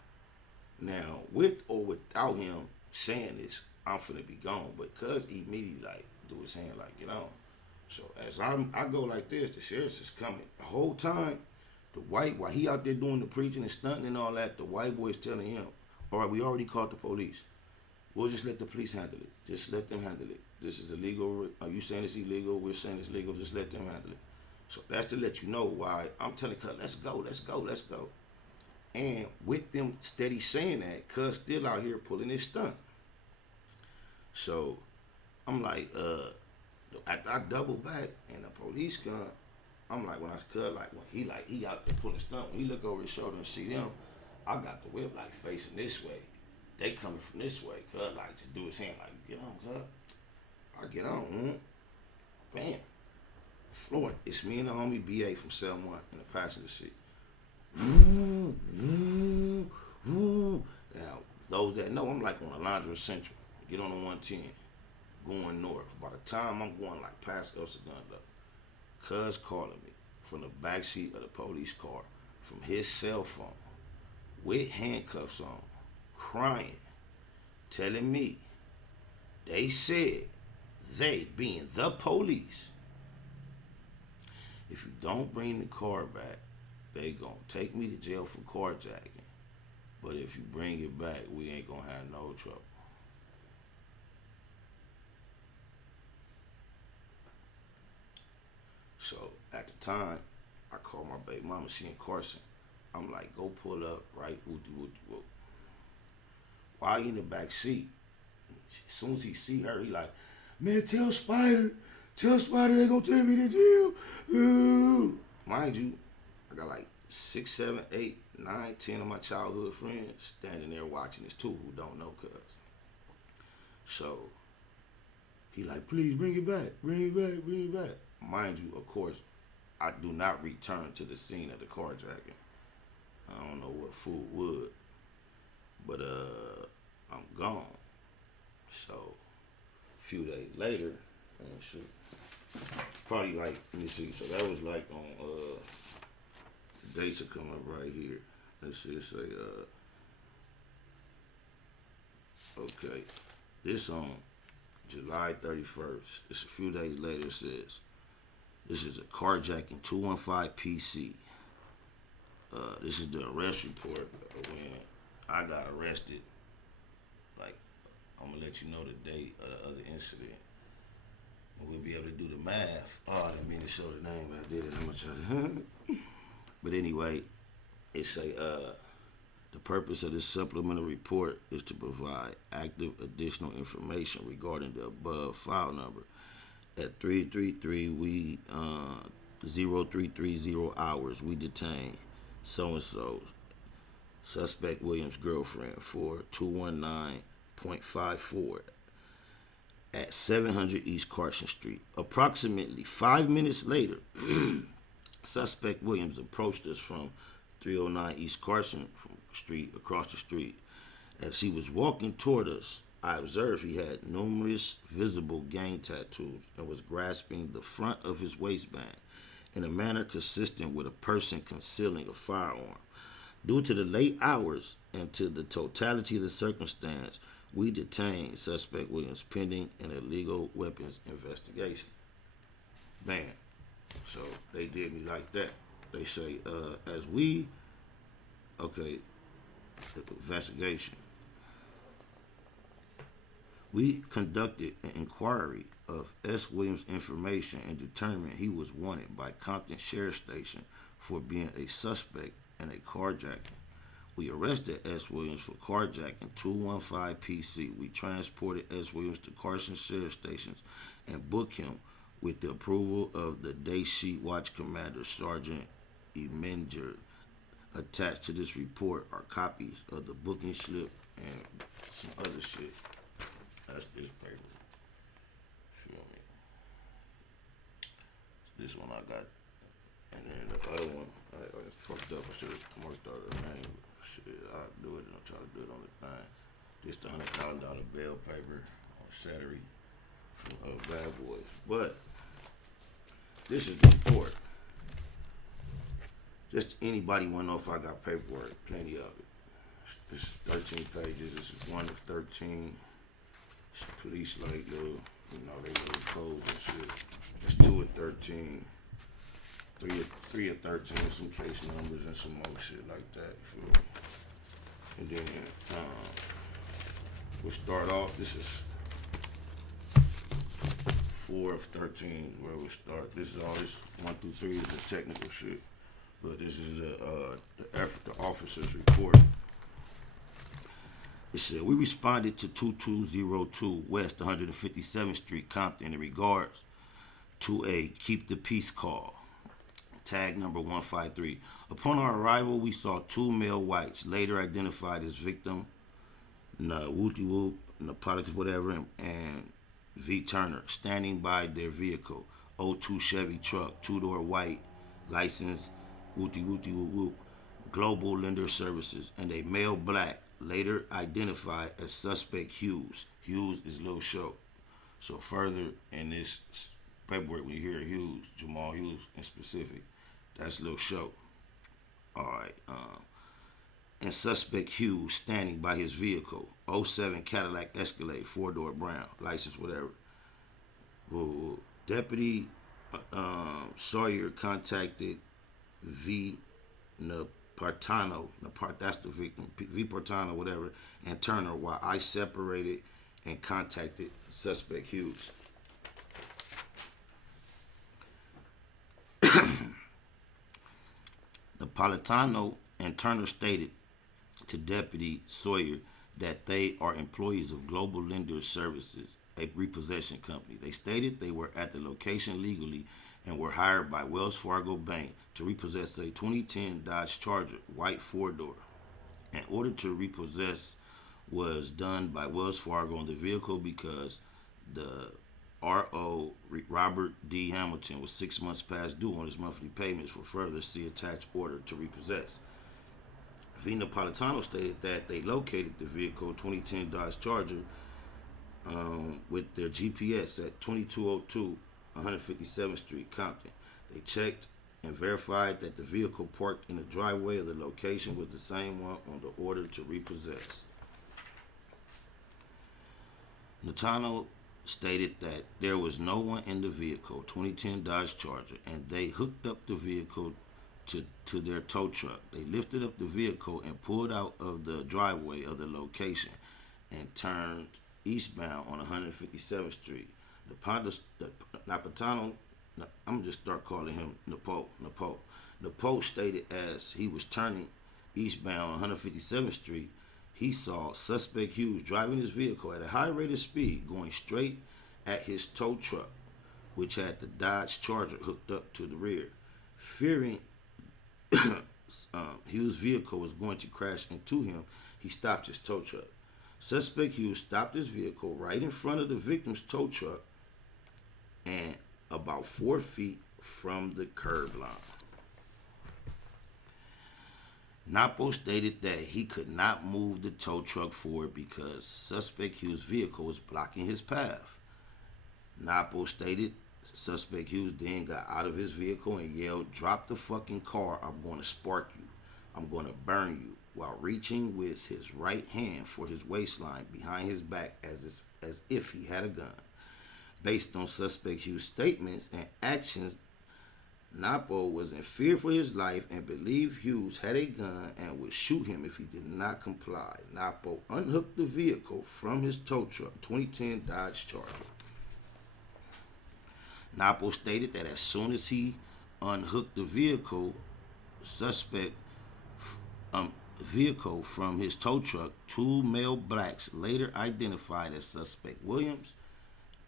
Now, with or without him saying this, I'm finna be gone. But cuz immediately like do his hand like, get on. So as I go like this, the sheriff is coming. The whole time, while he out there doing the preaching and stunting and all that, the white boy's telling him, all right, we already called the police. We'll just let the police handle it. Just let them handle it. This is illegal. Are you saying it's illegal? We're saying it's legal. Just let them handle it. So that's to let you know why I'm telling cuz, let's go, let's go, let's go. And with them steady saying that, cuz still out here pulling his stunt. So I'm like, after I double back and the police come, I'm like, when I cuz like when he out there pulling stunt, when he look over his shoulder and see them, I got the whip like facing this way. They coming from this way, cuz like just do his hand like, get on, cuz. I get on, bam. Flooring. It's me and the homie BA from Cell 1 in the passenger seat. Now, those that know, I'm like on the Laundry Central. Get on the 110, going north. By the time I'm going like past El Segundo, cuz calling me from the backseat of the police car, from his cell phone, with handcuffs on, crying, telling me they said, they being the police, if you don't bring the car back, they gonna take me to jail for carjacking. But if you bring it back, we ain't gonna have no trouble. So at the time, I called my baby mama, she in Carson. I'm like, go pull up, right? Woo. While he in the back seat, as soon as he see her, he like, man, tell Spider they gonna take me to jail. Mind you, I got like 6, 7, 8, 9, 10 of my childhood friends standing there watching this too who don't know cuz. So he like, please bring it back. Mind you, of course, I do not return to the scene of the carjacking. I don't know what fool would. But I'm gone. So a few days later, probably like, let me see, so that was like on the dates are coming up right here. Let's just say okay. This on July 31st. It's a few days later. It says, this is a carjacking 215 PC. This is the arrest report when I got arrested. Like, I'm gonna let you know the date of the other incident. And we'll be able to do the math. Oh, I didn't mean to show the name, but I did it. I'm gonna try to. But anyway, it say, the purpose of this supplemental report is to provide active additional information regarding the above file number. At 333 0330 hours, we detained so-and-so, suspect Williams' girlfriend, for 219.54 at 700 East Carson Street. Approximately 5 minutes later, suspect Williams approached us from 309 East Carson Street across the street. As he was walking toward us, I observed he had numerous visible gang tattoos and was grasping the front of his waistband in a manner consistent with a person concealing a firearm. Due to the late hours and to the totality of the circumstance, we detained suspect Williams pending an illegal weapons investigation. Man, so they did me like that. They say, investigation. We conducted an inquiry of S. Williams' information and determined he was wanted by Compton Sheriff Station for being a suspect in a carjacking. We arrested S. Williams for carjacking 215 PC. We transported S. Williams to Carson Sheriff Stations and booked him with the approval of the Day Sheet Watch Commander, Sergeant Eminger. Attached to this report are copies of the booking slip and some other shit. That's this paper. Feel me? This one I got. And then the other one, I fucked up. I should have marked out the name. Shit, I'll do it and I'll try to do it on the thing. This the $100,000 bail paper on Saturday from Bad Boys. But this is the report. Just anybody want to know if I got paperwork. Plenty of it. This is 13 pages. This is 1 of 13. Police like little, they little codes and shit. It's 2 of 13, 3 of 13, some case numbers and some more shit like that. You feel me? And then we'll start off. This is 4 of 13 where we start. This is all this 1 through 3 is the technical shit, but this is the officer's report. It said, we responded to 2202 West 157th Street, Compton, in regards to a keep the peace call. Tag number 153. Upon our arrival, we saw 2 male whites, later identified as victim, Wooty Whoop, Napolitans, whatever, and V. Turner, standing by their vehicle, 02 Chevy truck, 2-door white, license, Wooty Wooty Whoop Whoop, Global Lender Services, and a male black, later identified as suspect Hughes. Hughes is Lil Show. So further in this paperwork, we hear Hughes, Jamal Hughes in specific. That's Lil Show. All right. And suspect Hughes standing by his vehicle, 07 Cadillac Escalade, 4-door brown, license whatever. Deputy Sawyer contacted V. Partano, that's the victim, V. Partano, whatever, and Turner, while I separated and contacted suspect Hughes. Napolitano and Turner stated to Deputy Sawyer that they are employees of Global Lender Services, a repossession company. They stated they were at the location legally and were hired by Wells Fargo Bank to repossess a 2010 Dodge Charger, white 4-door. In order to repossess was done by Wells Fargo on the vehicle because the R.O. Robert D. Hamilton was 6 months past due on his monthly payments. For further, see attached order to repossess. V. Napolitano stated that they located the vehicle, 2010 Dodge Charger, with their GPS at 2202 157th Street, Compton. They checked and verified that the vehicle parked in the driveway of the location was the same one on the order to repossess. Natano stated that there was no one in the vehicle, 2010 Dodge Charger, and they hooked up the vehicle to their tow truck. They lifted up the vehicle and pulled out of the driveway of the location and turned eastbound on 157th Street. Napatano, I'm gonna just start calling him Napo. Napo stated as he was turning eastbound on 157th Street, he saw suspect Hughes driving his vehicle at a high rate of speed, going straight at his tow truck, which had the Dodge Charger hooked up to the rear. Fearing Hughes' vehicle was going to crash into him, he stopped his tow truck. Suspect Hughes stopped his vehicle right in front of the victim's tow truck and about 4 feet from the curb line. Napo stated that he could not move the tow truck forward because suspect Hughes' vehicle was blocking his path. Napo stated suspect Hughes then got out of his vehicle and yelled, "Drop the fucking car, I'm going to spark you. I'm going to burn you," while reaching with his right hand for his waistline behind his back as if he had a gun. Based on suspect Hughes' statements and actions, Napo was in fear for his life and believed Hughes had a gun and would shoot him if he did not comply. Napo unhooked the vehicle from his tow truck, 2010 Dodge Charger. Napo stated that as soon as he unhooked the vehicle from his tow truck, two male blacks later identified as suspect Williams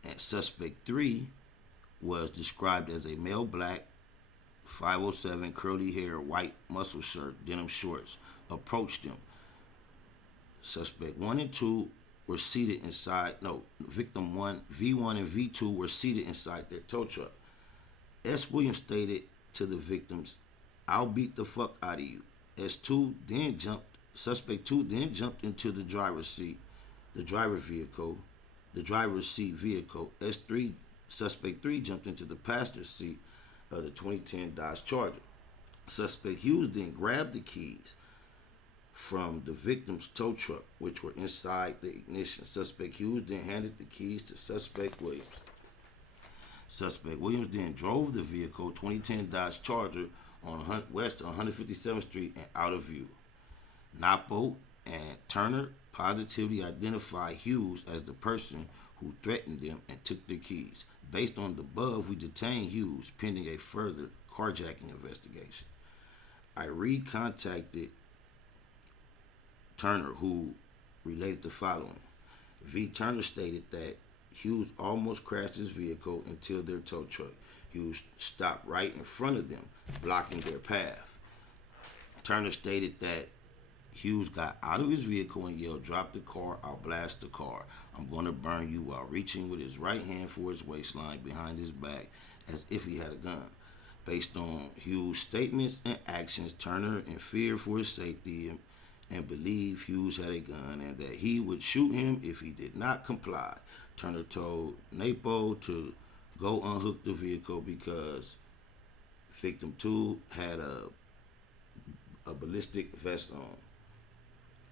and suspect 3 was described as a male black, 5'07", curly hair, white muscle shirt, denim shorts, approached him. Suspect 1 and 2 were seated inside, victim 1, V1 and V2 were seated inside their tow truck. S. Williams stated to the victims, "I'll beat the fuck out of you." Suspect 2 then jumped into the driver's seat vehicle. S3, suspect 3 jumped into the passenger seat of the 2010 Dodge Charger. Suspect Hughes then grabbed the keys from the victim's tow truck, which were inside the ignition. Suspect Hughes then handed the keys to suspect Williams. Suspect Williams then drove the vehicle, 2010 Dodge Charger, on west on 157th Street and out of view. Napo and Turner positively identified Hughes as the person who threatened them and took their keys. Based on the above, we detained Hughes pending a further carjacking investigation. I recontacted Turner, who related the following. V. Turner stated that Hughes almost crashed his vehicle into their tow truck. Hughes stopped right in front of them, blocking their path. Turner stated that Hughes got out of his vehicle and yelled, "Drop the car, I'll blast the car. I'm going to burn you," while reaching with his right hand for his waistline behind his back as if he had a gun. Based on Hughes' statements and actions, Turner, in fear for his safety and believed Hughes had a gun and that he would shoot him if he did not comply. Turner told Napo to go unhook the vehicle because victim 2 had a ballistic vest on.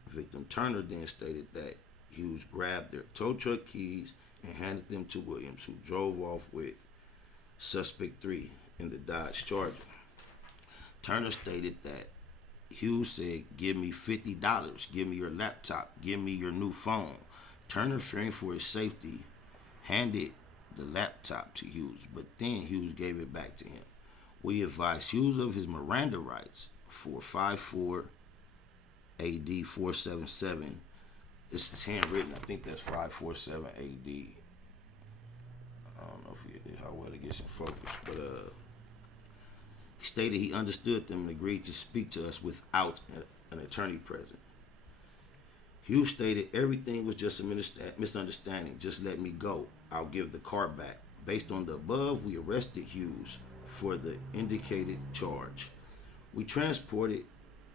Victim Turner then stated that Hughes grabbed their tow truck keys and handed them to Williams, who drove off with suspect 3 in the Dodge Charger. Turner stated that Hughes said, "Give me $50, give me your laptop, give me your new phone." Turner, fearing for his safety, handed the laptop to Hughes, but then Hughes gave it back to him. We advised Hughes of his Miranda rights for 54 AD 477. This is handwritten. I think that's 547 AD. I don't know how well it gets in focus, but he stated he understood them and agreed to speak to us without an attorney present. Hughes stated everything was just a misunderstanding. Just let me go. I'll give the car back. Based on the above, we arrested Hughes for the indicated charge. We transported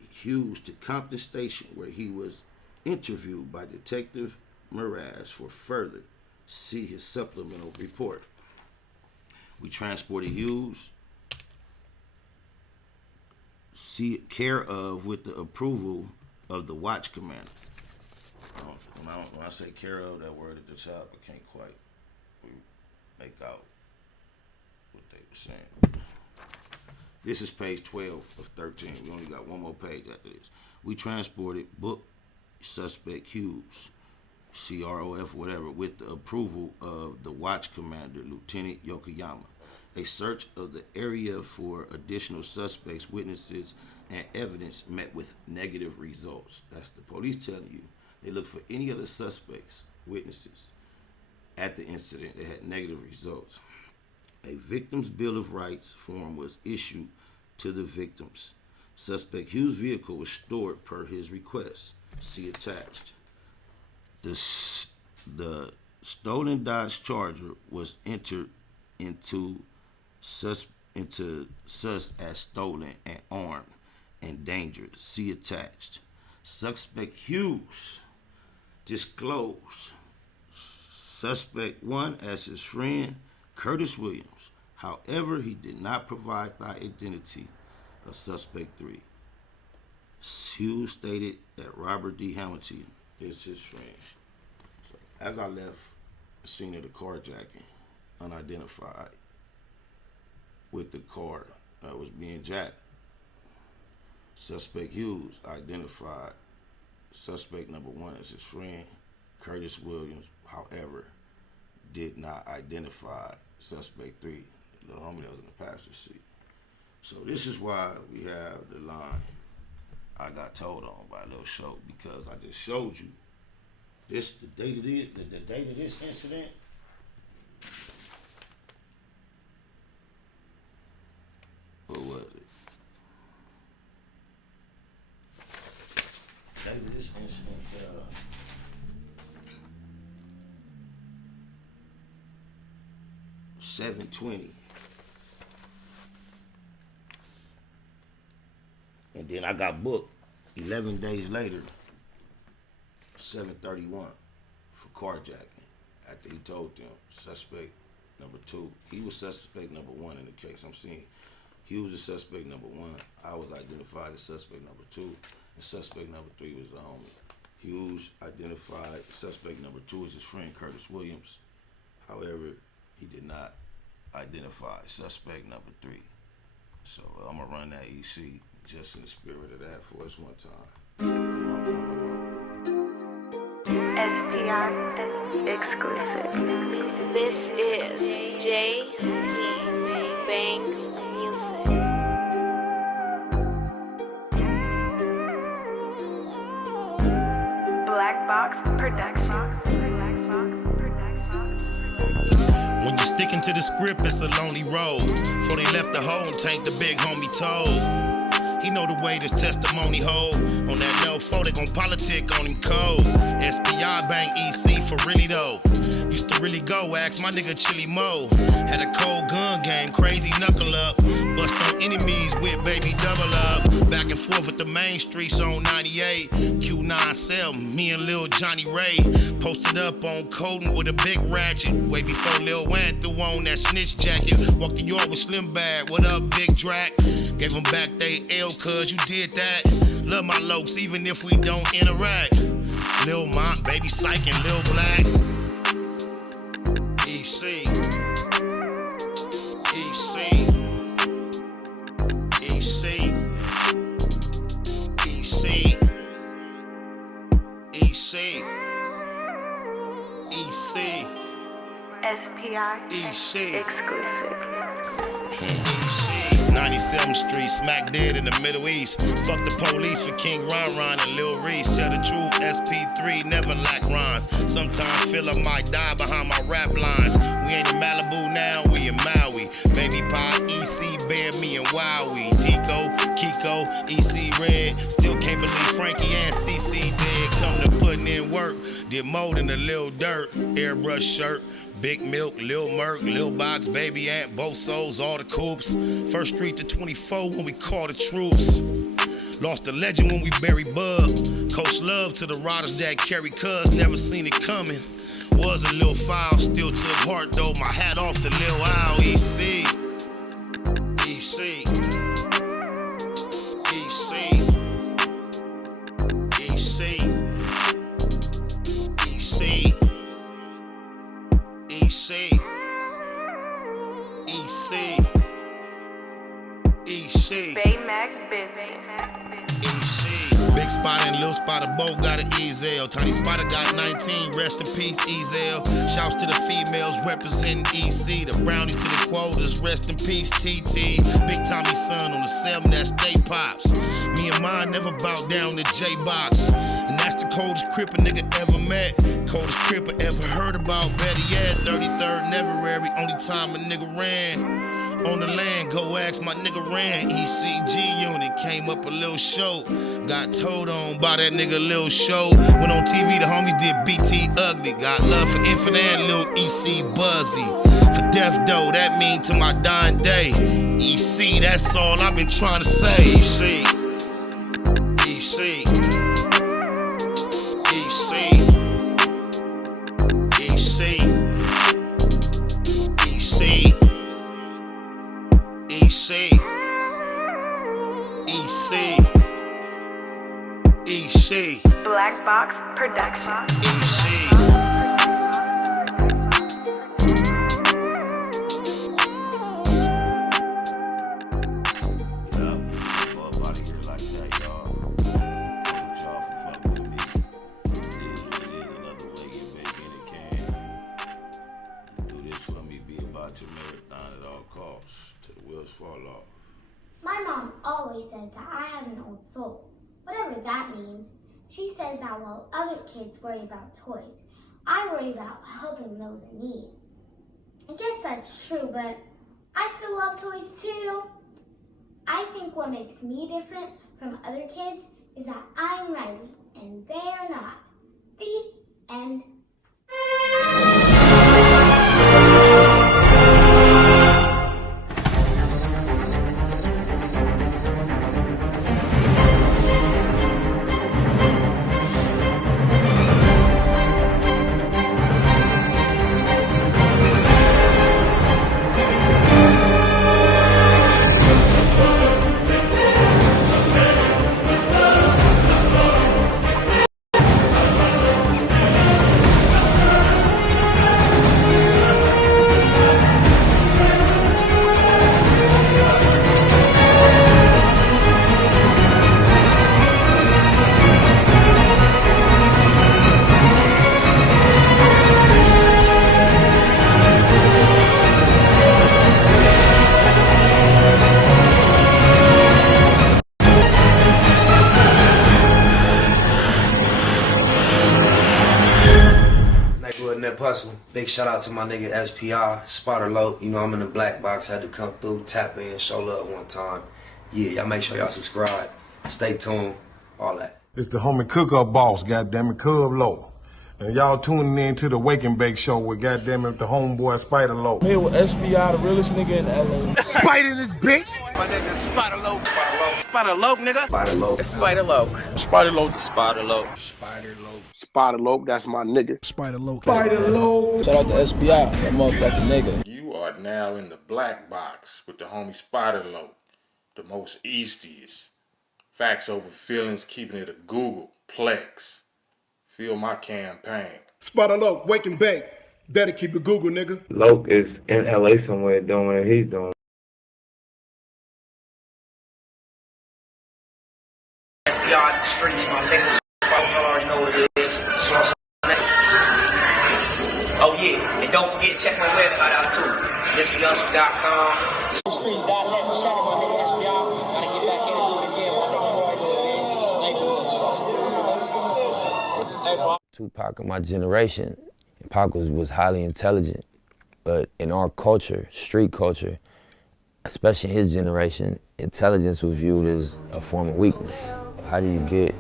Hughes to Compton Station, where he was interviewed by Detective Mraz for further. See his supplemental report. We transported Hughes, care of with the approval of the watch commander. When I say care of, that word at the top, I can't quite make out what they were saying. This is page 12 of 13. We only got one more page after this. We transported book suspect Hughes, CROF, whatever, with the approval of the watch commander, Lieutenant Yokoyama. A search of the area for additional suspects, witnesses, and evidence met with negative results. That's the police telling you. They looked for any other suspects, witnesses, at the incident. They had negative results. A victim's Bill of Rights form was issued to the victims. Suspect Hughes' vehicle was stored per his request. See attached. The stolen Dodge Charger was entered into sus as stolen and armed and dangerous. See attached. Suspect Hughes disclosed Suspect 1 as his friend Curtis Williams. However, he did not provide the identity of Suspect 3. Hughes stated that Robert D. Hamilton is his friend. So, as I left the scene of the carjacking, unidentified, with the car that was being jacked, Suspect Hughes identified Suspect number 1 as his friend, Curtis Williams, however, did not identify Suspect 3, the little homie that was in the passenger seat. So this is why we have the line, I got told on by a little show, because I just showed you this, the date of this incident. What was it? Date of this incident, 7/20. And then I got booked 11 days later, 7/31, for carjacking. After he told them, suspect number 2. He was suspect number 1 in the case. I'm seeing he was a suspect number 1. I was identified as suspect number 2. And suspect number 3 was the homie. Hughes identified suspect number 2 as his friend Curtis Williams. However, he did not identify suspect number 3. So I'm gonna run that EC just in the spirit of that for us one time. SPR exclusive. This is JP Banks Music. Black Box Productions. When you're sticking to the script, it's a lonely road. Before they left the hole and tank, the big homie told. He know the way this testimony hold. On that low 4, they gon' politic on him cold. SPI Bank EC for really though. Used to really go, ask my nigga Chili Mo. Had a cold gun game, crazy knuckle up. Bust on enemies with baby double up. Back and forth with the main streets on 98. Q9 cell, me and Lil Johnny Ray. Posted up on Colton with a big ratchet. Way before Lil Wayne threw on that snitch jacket. Walked the yard with Slim Bag, what up Big Drac? Gave them back they L cuz you did that. Love my lokes even if we don't interact. Lil Mont, Baby Psych and Lil Black. EC. EC. EC. EC. EC. EC. SPI EC. exclusive. EC. 97th Street, smack dead in the Middle East. Fuck the police for King Ron and Lil Reese. Tell the truth, SP3 never lack rhymes. Sometimes feel I might die behind my rap lines. We ain't in Malibu now, we in Maui. Baby Pie, EC, Bear, me and Wowie. Tico, Kiko, EC Red. Still can't believe Frankie and CC dead. Come to putting in work. Did more than a little dirt. Airbrush shirt. Big Milk, Lil Merc, Lil Box, Baby Ant, both souls, all the coops. First Street to 24 when we call the troops. Lost a legend when we buried Bug. Coach love to the riders that carry cuz, never seen it coming. Was a little foul, still took heart though, my hat off to Lil Owl. EC. EC. EC. EC. EC. EC. EC. EC. Baymax Business. Big Spider and Lil Spider both got an Ezel. Tiny Spider got 19, rest in peace, Ezel. Shouts to the females representing EC. The brownies to the quotas, rest in peace, TT. Big Tommy's son on the 7, that's Stay Pops. Me and mine never bowed down to J-Box. And that's the coldest cripper nigga ever met. Coldest cripper ever heard about, better yet. 33rd Neverary, only time a nigga ran. On the land, go ask my nigga Ran. ECG unit came up a little short. Got told on by that nigga Lil Show. Went on TV, the homies did BT Ugly. Got love for Infinite and Lil EC Buzzy. For death though, that mean to my dying day. EC, that's all I've been trying to say. EC. EC. EC. EC. EC. EC. EC. Black Box Production. EC. My mom always says that I have an old soul, whatever that means. She says that while other kids worry about toys, I worry about helping those in need. I guess that's true, but I still love toys too. I think what makes me different from other kids is that I'm Riley and they're not. The end. Big shout out to my nigga SPI, Spotter Low. You know I'm in the black box, had to come through, tap in, show love one time. Yeah, y'all make sure y'all subscribe. Stay tuned, all that. It's the homie cook-up boss, goddammit, Cub Low. And y'all tuning in to the Wake and Bake Show with goddammit the homeboy Spider Low. I'm here with SPI, the realest nigga in LA. Spider this bitch. My nigga is Spider Low. Spider Low, nigga. Spider Low. Spider Low. Spider Low. Spider Low. Spider Low. Spider Low, that's my nigga. Spider Low. Spider Low. Shout out to SPI, that motherfucking nigga. You are now in the black box with the homie Spider Low, the most eastiest. Facts over feelings, keeping it a Google Plex. Feel my campaign. Spider Low, Wake and Bake. Better keep it Google, nigga. Loke is in LA somewhere doing what he's doing. SPI in the streets, my niggas. Y'all already know what it is. Oh yeah, and don't forget to check my website out too. NipseyHustle.com. Streets.net. What's up, my nigga SPI? Gotta get back in and do it again. My nigga Roy do it again. Tupac of my generation, Pac was highly intelligent, but in our culture, street culture, especially his generation, intelligence was viewed as a form of weakness. How do you get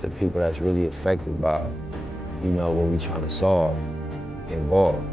the people that's really affected by, what we're trying to solve involved?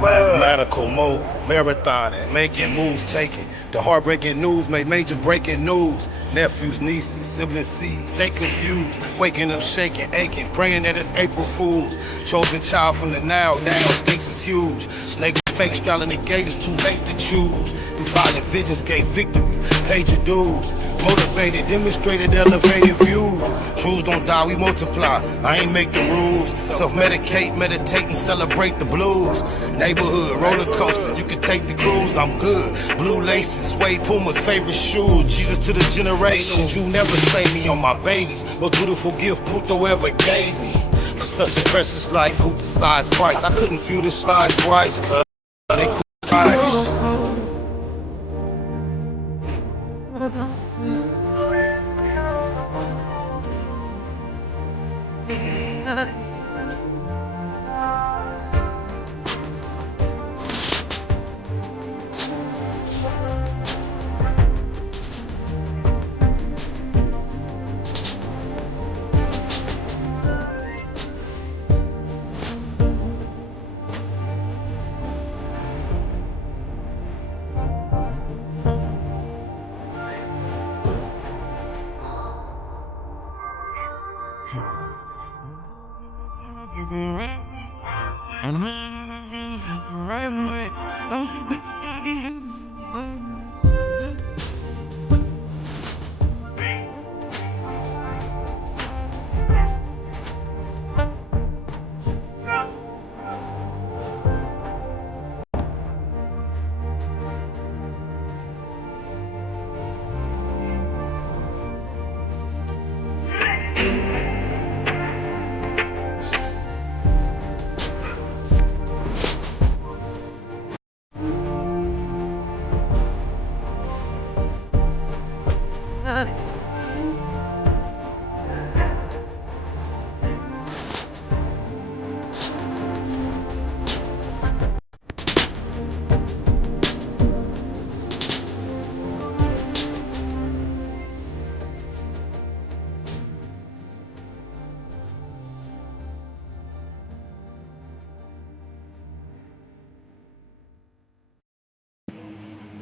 Mathematical mode, marathon, making moves taken. The heartbreaking news made major breaking news. Nephews, nieces, siblings, seeds, stay confused. Waking up, shaking, aching, praying that it's April Fool's. Chosen child from the now, stakes is huge. Snake fake style and the gate is too late to choose. Through violent visions gave victory, paid your dues. Motivated, demonstrated, elevated views. Truths don't die, we multiply. I ain't make the rules. Self-medicate, meditate, and celebrate the blues. Neighborhood, roller coaster, you can take the cruise, I'm good. Blue laces, suede Puma's favorite shoes. Jesus to the generations, you never say me on my babies. Most beautiful gift Pluto ever gave me. For such a precious life, who decides price? I couldn't view the slides twice, cuz they cool price.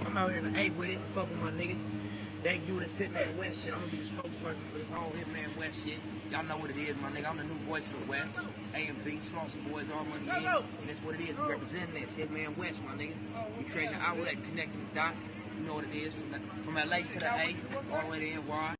I'm out here in the A with it, fuck with my niggas. They do the Hitman West shit. I'm gonna be the spokesperson for this whole Hitman West shit. Y'all know what it is, my nigga. I'm the new voice of the West. A&B, Slauson Boys, all money in. And that's what it is. We representing this Hitman West, my nigga. We creating an outlet, connecting the dots. You know what it is. From LA to the A, all the way to NY.